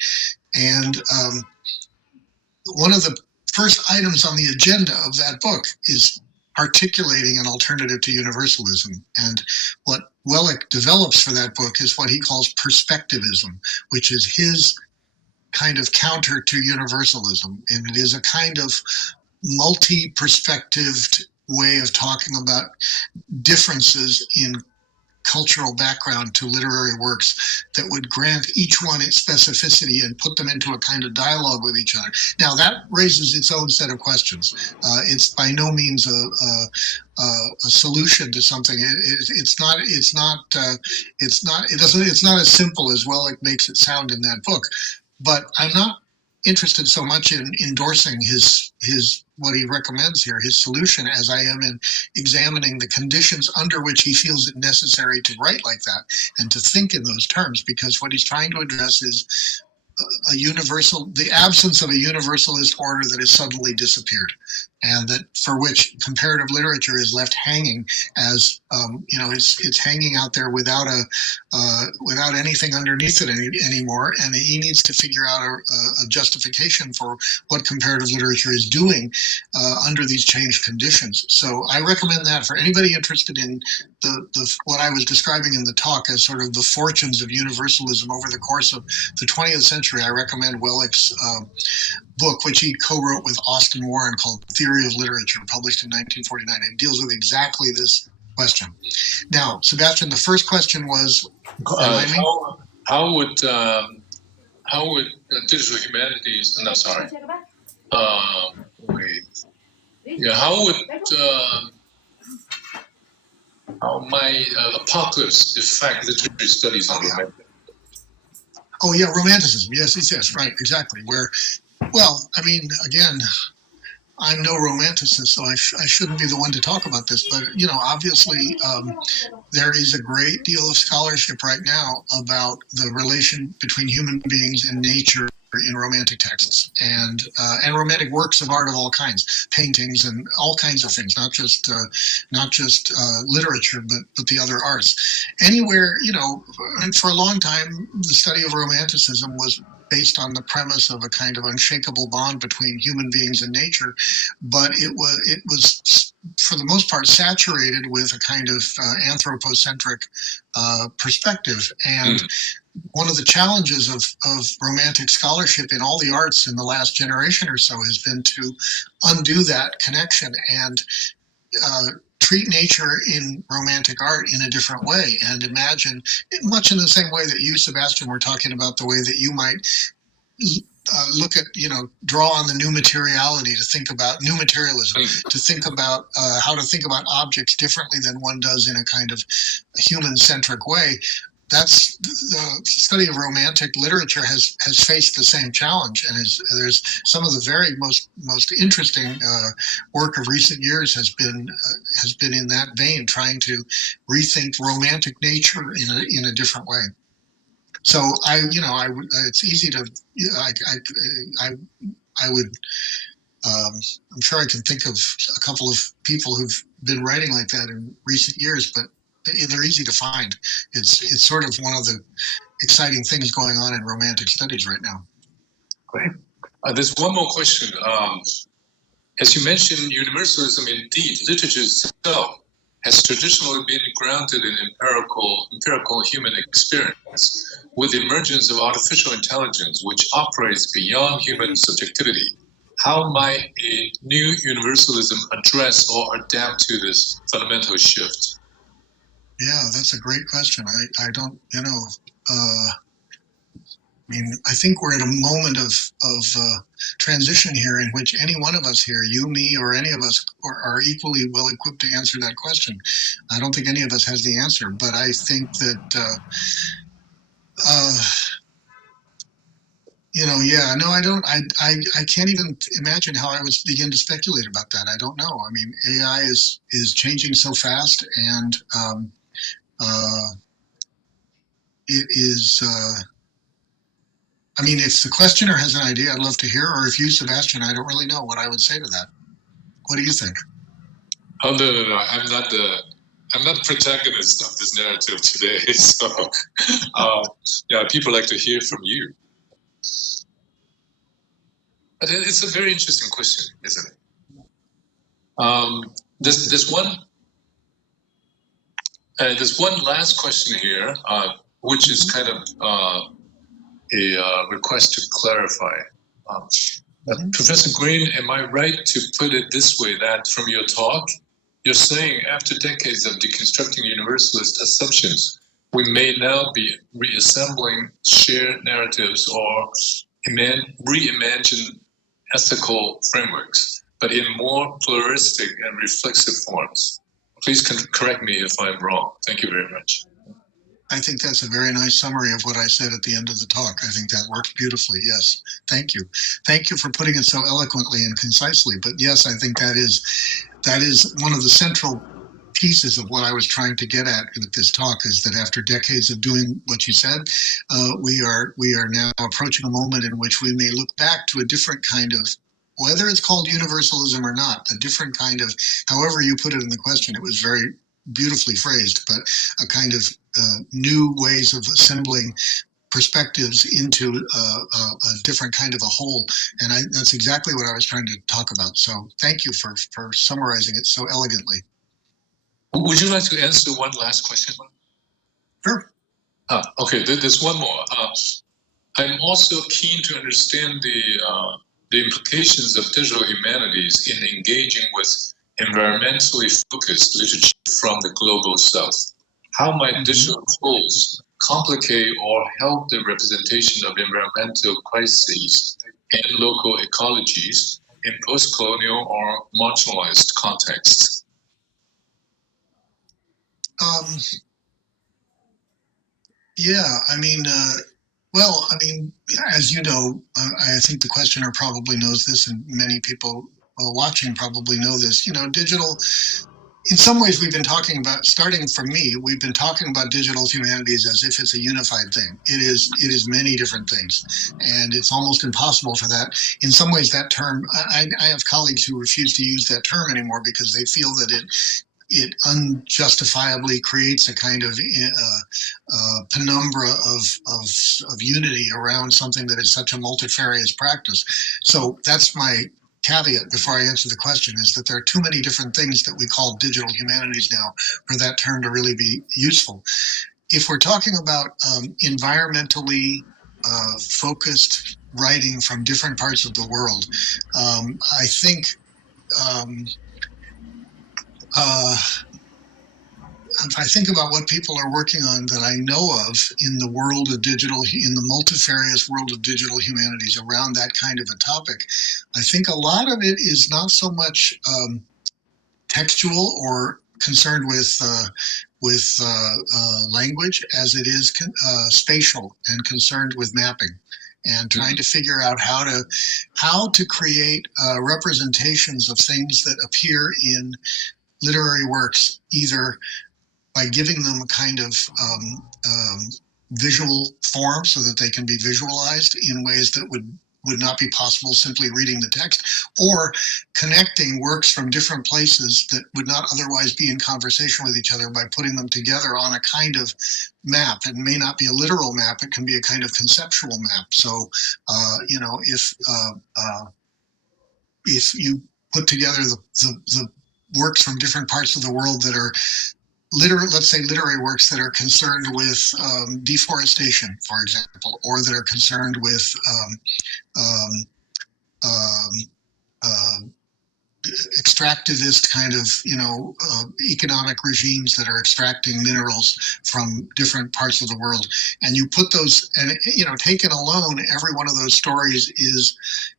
And one of the first items on the agenda of that book is articulating an alternative to universalism. And what Wellick develops for that book is what he calls perspectivism, which is his kind of counter to universalism. And it is a kind of multi-perspectived way of talking about differences in cultural background to literary works that would grant each one its specificity and put them into a kind of dialogue with each other. Now that raises its own set of questions. It's by no means a solution to something. It's not as simple as, well, it makes it sound in that book. But I'm not interested so much in endorsing his what he recommends here, his solution, as I am in examining the conditions under which he feels it necessary to write like that and to think in those terms, because what he's trying to address is the absence of a universalist order that has suddenly disappeared, and that for which comparative literature is left hanging as it's hanging out there without anything underneath it anymore, and he needs to figure out a justification for what comparative literature is doing under these changed conditions. So I recommend that for anybody interested in the what I was describing in the talk as sort of the fortunes of universalism over the course of the 20th century. I recommend Wellick's book, which he co-wrote with Austin Warren, called Theory of Literature, published in 1949. It deals with exactly this question. Now, Sebastian, the first question was, how would digital humanities? No, sorry. How might apocalypse affect literary studies on romanticism? Oh yeah, romanticism. Yes, right, exactly. Well, I mean, again, I'm no romanticist, so I shouldn't be the one to talk about this. But obviously, there is a great deal of scholarship right now about the relation between human beings and nature in romantic texts and romantic works of art of all kinds, paintings and all kinds of things, not just literature, but the other arts. Anywhere, and for a long time, the study of romanticism was based on the premise of a kind of unshakable bond between human beings and nature, but it was for the most part saturated with a kind of anthropocentric perspective. And one of the challenges of romantic scholarship in all the arts in the last generation or so has been to undo that connection and treat nature in romantic art in a different way, and imagine, much in the same way that you, Sebastian, were talking about the way that you might look at, draw on the new materiality to think about new materialism, to think about how to think about objects differently than one does in a kind of human-centric way. That's the study of romantic literature has faced the same challenge, and there's some of the very most interesting work of recent years has been in that vein, trying to rethink romantic nature in a different way. So it's easy to, I'm sure I can think of a couple of people who've been writing like that in recent years, but they're easy to find. It's sort of one of the exciting things going on in romantic studies right now. Great. There's one more question. As you mentioned, universalism, indeed, literature itself has traditionally been grounded in empirical human experience, with the emergence of artificial intelligence, which operates beyond human subjectivity. How might a new universalism address or adapt to this fundamental shift? Yeah, that's a great question. I don't, I think we're at a moment of transition here in which any one of us here, you, me, or any of us, are equally well equipped to answer that question. I don't think any of us has the answer, but I think that, I can't even imagine how I would begin to speculate about that. I don't know. I mean, AI is changing so fast, and it is, if the questioner has an idea, I'd love to hear, or if you, Sebastian, I don't really know what I would say to that. What do you think? Oh, no. I'm not the protagonist of this narrative today. So, people like to hear from you. But it's a very interesting question, isn't it? There's one last question here, which is kind of a request to clarify. Professor Greene, am I right to put it this way, that from your talk, you're saying after decades of deconstructing universalist assumptions, we may now be reassembling shared narratives or reimagine ethical frameworks, but in more pluralistic and reflexive forms. Please correct me if I'm wrong. Thank you very much. I think that's a very nice summary of what I said at the end of the talk. I think that worked beautifully. Yes, thank you. Thank you for putting it so eloquently and concisely. But yes, I think that is one of the central pieces of what I was trying to get at with this talk, is that after decades of doing what you said, we are now approaching a moment in which we may look back to a different kind of, whether it's called universalism or not, a different kind of, however you put it in the question, it was very beautifully phrased, but a kind of new ways of assembling perspectives into a different kind of a whole. And that's exactly what I was trying to talk about. So thank you for summarizing it so elegantly. Would you like to answer one last question? Sure. Okay, there's one more. I'm also keen to understand the implications of digital humanities in engaging with environmentally focused literature from the global south. How might digital tools complicate or help the representation of environmental crises and local ecologies in post-colonial or marginalized contexts? Yeah, I mean, well, I mean, as you know, I think the questioner probably knows this, and many people watching probably know this. You know, digital, in some ways, we've been talking about, starting from me, we've been talking about digital humanities as if it's a unified thing. It is many different things, and it's almost impossible for that. In some ways, that term, I have colleagues who refuse to use that term anymore because they feel that it unjustifiably creates a kind of penumbra of unity around something that is such a multifarious practice. So that's my caveat before I answer the question, is that there are too many different things that we call digital humanities now for that term to really be useful. If we're talking about environmentally focused writing from different parts of the world, I think if I think about what people are working on that I know of in the world of digital, in the multifarious world of digital humanities around that kind of a topic, I think a lot of it is not so much textual or concerned with language as it is spatial and concerned with mapping and trying to figure out how to create representations of things that appear in literary works, either by giving them a kind of visual form so that they can be visualized in ways that would not be possible simply reading the text, or connecting works from different places that would not otherwise be in conversation with each other by putting them together on a kind of map. It may not be a literal map, it can be a kind of conceptual map. So, you know, if you put together the works from different parts of the world that are let's say literary works that are concerned with deforestation, for example, or that are concerned with extractivist kind of, you know, economic regimes that are extracting minerals from different parts of the world. And you put those, and, you know, taken alone, every one of those stories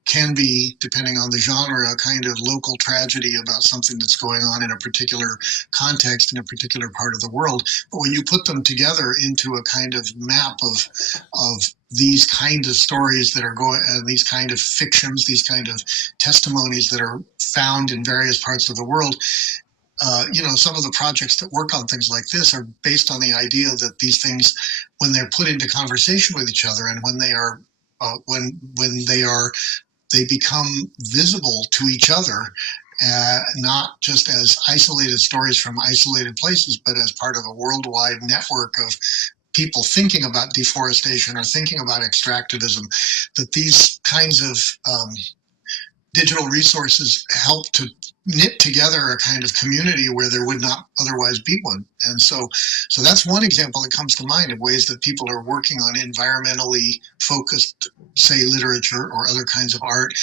can be, depending on the genre, a kind of local tragedy about something that's going on in a particular context in a particular part of the world. But when you put them together into a kind of map of these kinds of stories that are going, these kind of fictions, these kind of testimonies that are found in various parts of the world, you know, some of the projects that work on things like this are based on the idea that these things, when they're put into conversation with each other, and when they are they become visible to each other, not just as isolated stories from isolated places, but as part of a worldwide network of people thinking about deforestation or thinking about extractivism, that these kinds of digital resources help to knit together a kind of community where there would not otherwise be one. And so that's one example that comes to mind of ways that people are working on environmentally focused, say, literature or other kinds of art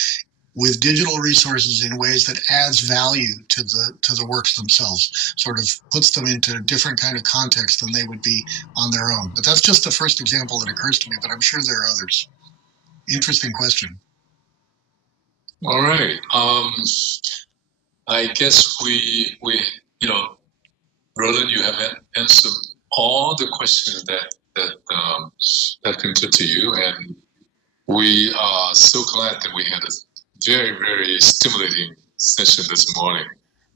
with digital resources in ways that adds value to the works themselves, sort of puts them into a different kind of context than they would be on their own. But that's just the first example that occurs to me, but I'm sure there are others. Interesting question. All right. I guess we Roland, you have answered all the questions that came to you, and we are so glad that we had a very, very stimulating session this morning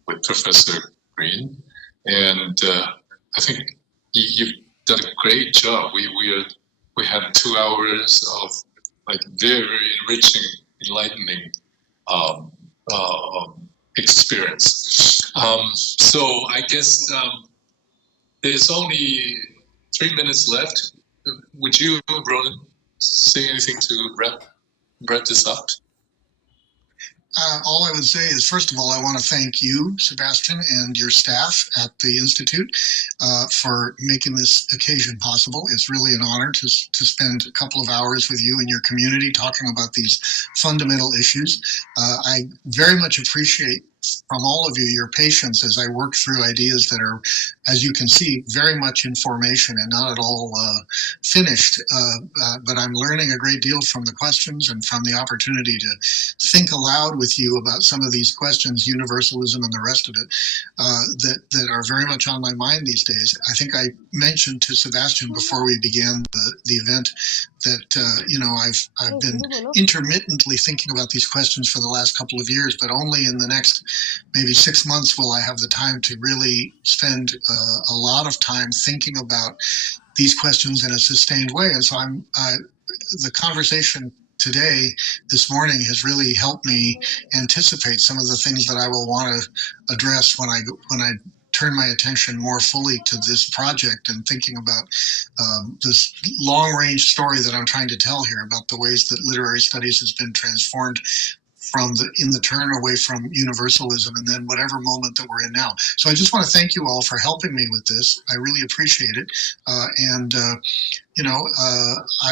with Professor Greene, and I think you've done a great job. We had 2 hours of like very, very enriching, enlightening experience. So I guess there's only 3 minutes left. Would you, Roland, say anything to wrap this up? All I would say is, first of all, I want to thank you, Sebastian, and your staff at the Institute for making this occasion possible. It's really an honor to spend a couple of hours with you and your community talking about these fundamental issues. I very much appreciate from all of you your patience as I work through ideas that are, as you can see, very much in formation and not at all finished. But I'm learning a great deal from the questions and from the opportunity to think aloud with you about some of these questions, universalism and the rest of it, that are very much on my mind these days. I think I mentioned to Sebastian before we began the event that I've been intermittently thinking about these questions for the last couple of years, but only in the next maybe 6 months will I have the time to really spend a lot of time thinking about these questions in a sustained way. And so the conversation today, this morning, has really helped me anticipate some of the things that I will want to address when I turn my attention more fully to this project and thinking about this long-range story that I'm trying to tell here about the ways that literary studies has been transformed in the turn away from universalism and then whatever moment that we're in now. So I just want to thank you all for helping me with this. I really appreciate it. I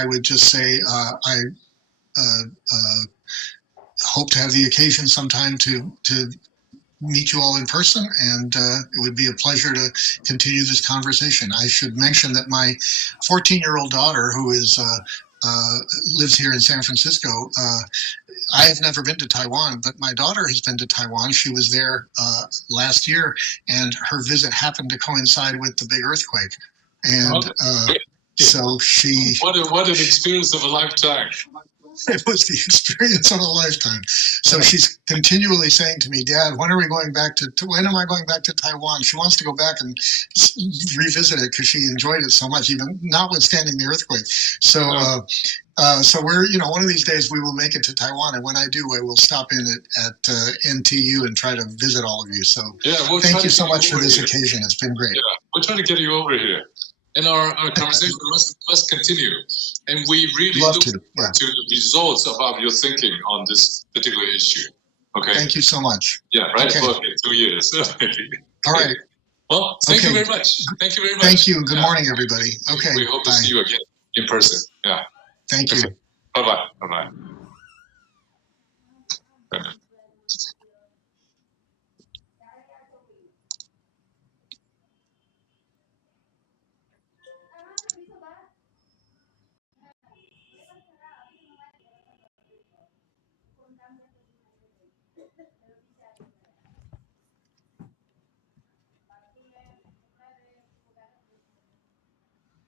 would just say I hope to have the occasion sometime to meet you all in person, and it would be a pleasure to continue this conversation. I should mention that my 14-year-old daughter, who lives here in San Francisco, I have never been to Taiwan, but my daughter has been to Taiwan. She was there last year, and her visit happened to coincide with the big earthquake. And so she... What an experience of a lifetime. It was the experience of a lifetime. So she's continually saying to me, Dad, when am I going back to Taiwan? She wants to go back and revisit it because she enjoyed it so much, even notwithstanding the earthquake. So we're, one of these days we will make it to Taiwan. And when I do, I will stop in at NTU and try to visit all of you. So thank you so much for this occasion. It's been great. Yeah, we'll try to get you over here. And our conversation must continue. And we really look to the results about your thinking on this particular issue. Okay. Thank you so much. Yeah, right. Okay. Book in 2 years. All right. Well, thank you very much. Thank you very much. Thank you. Good morning, everybody. Okay. We hope to see you again in person. Yeah. Thank you. Bye-bye. Bye-bye. Bye-bye.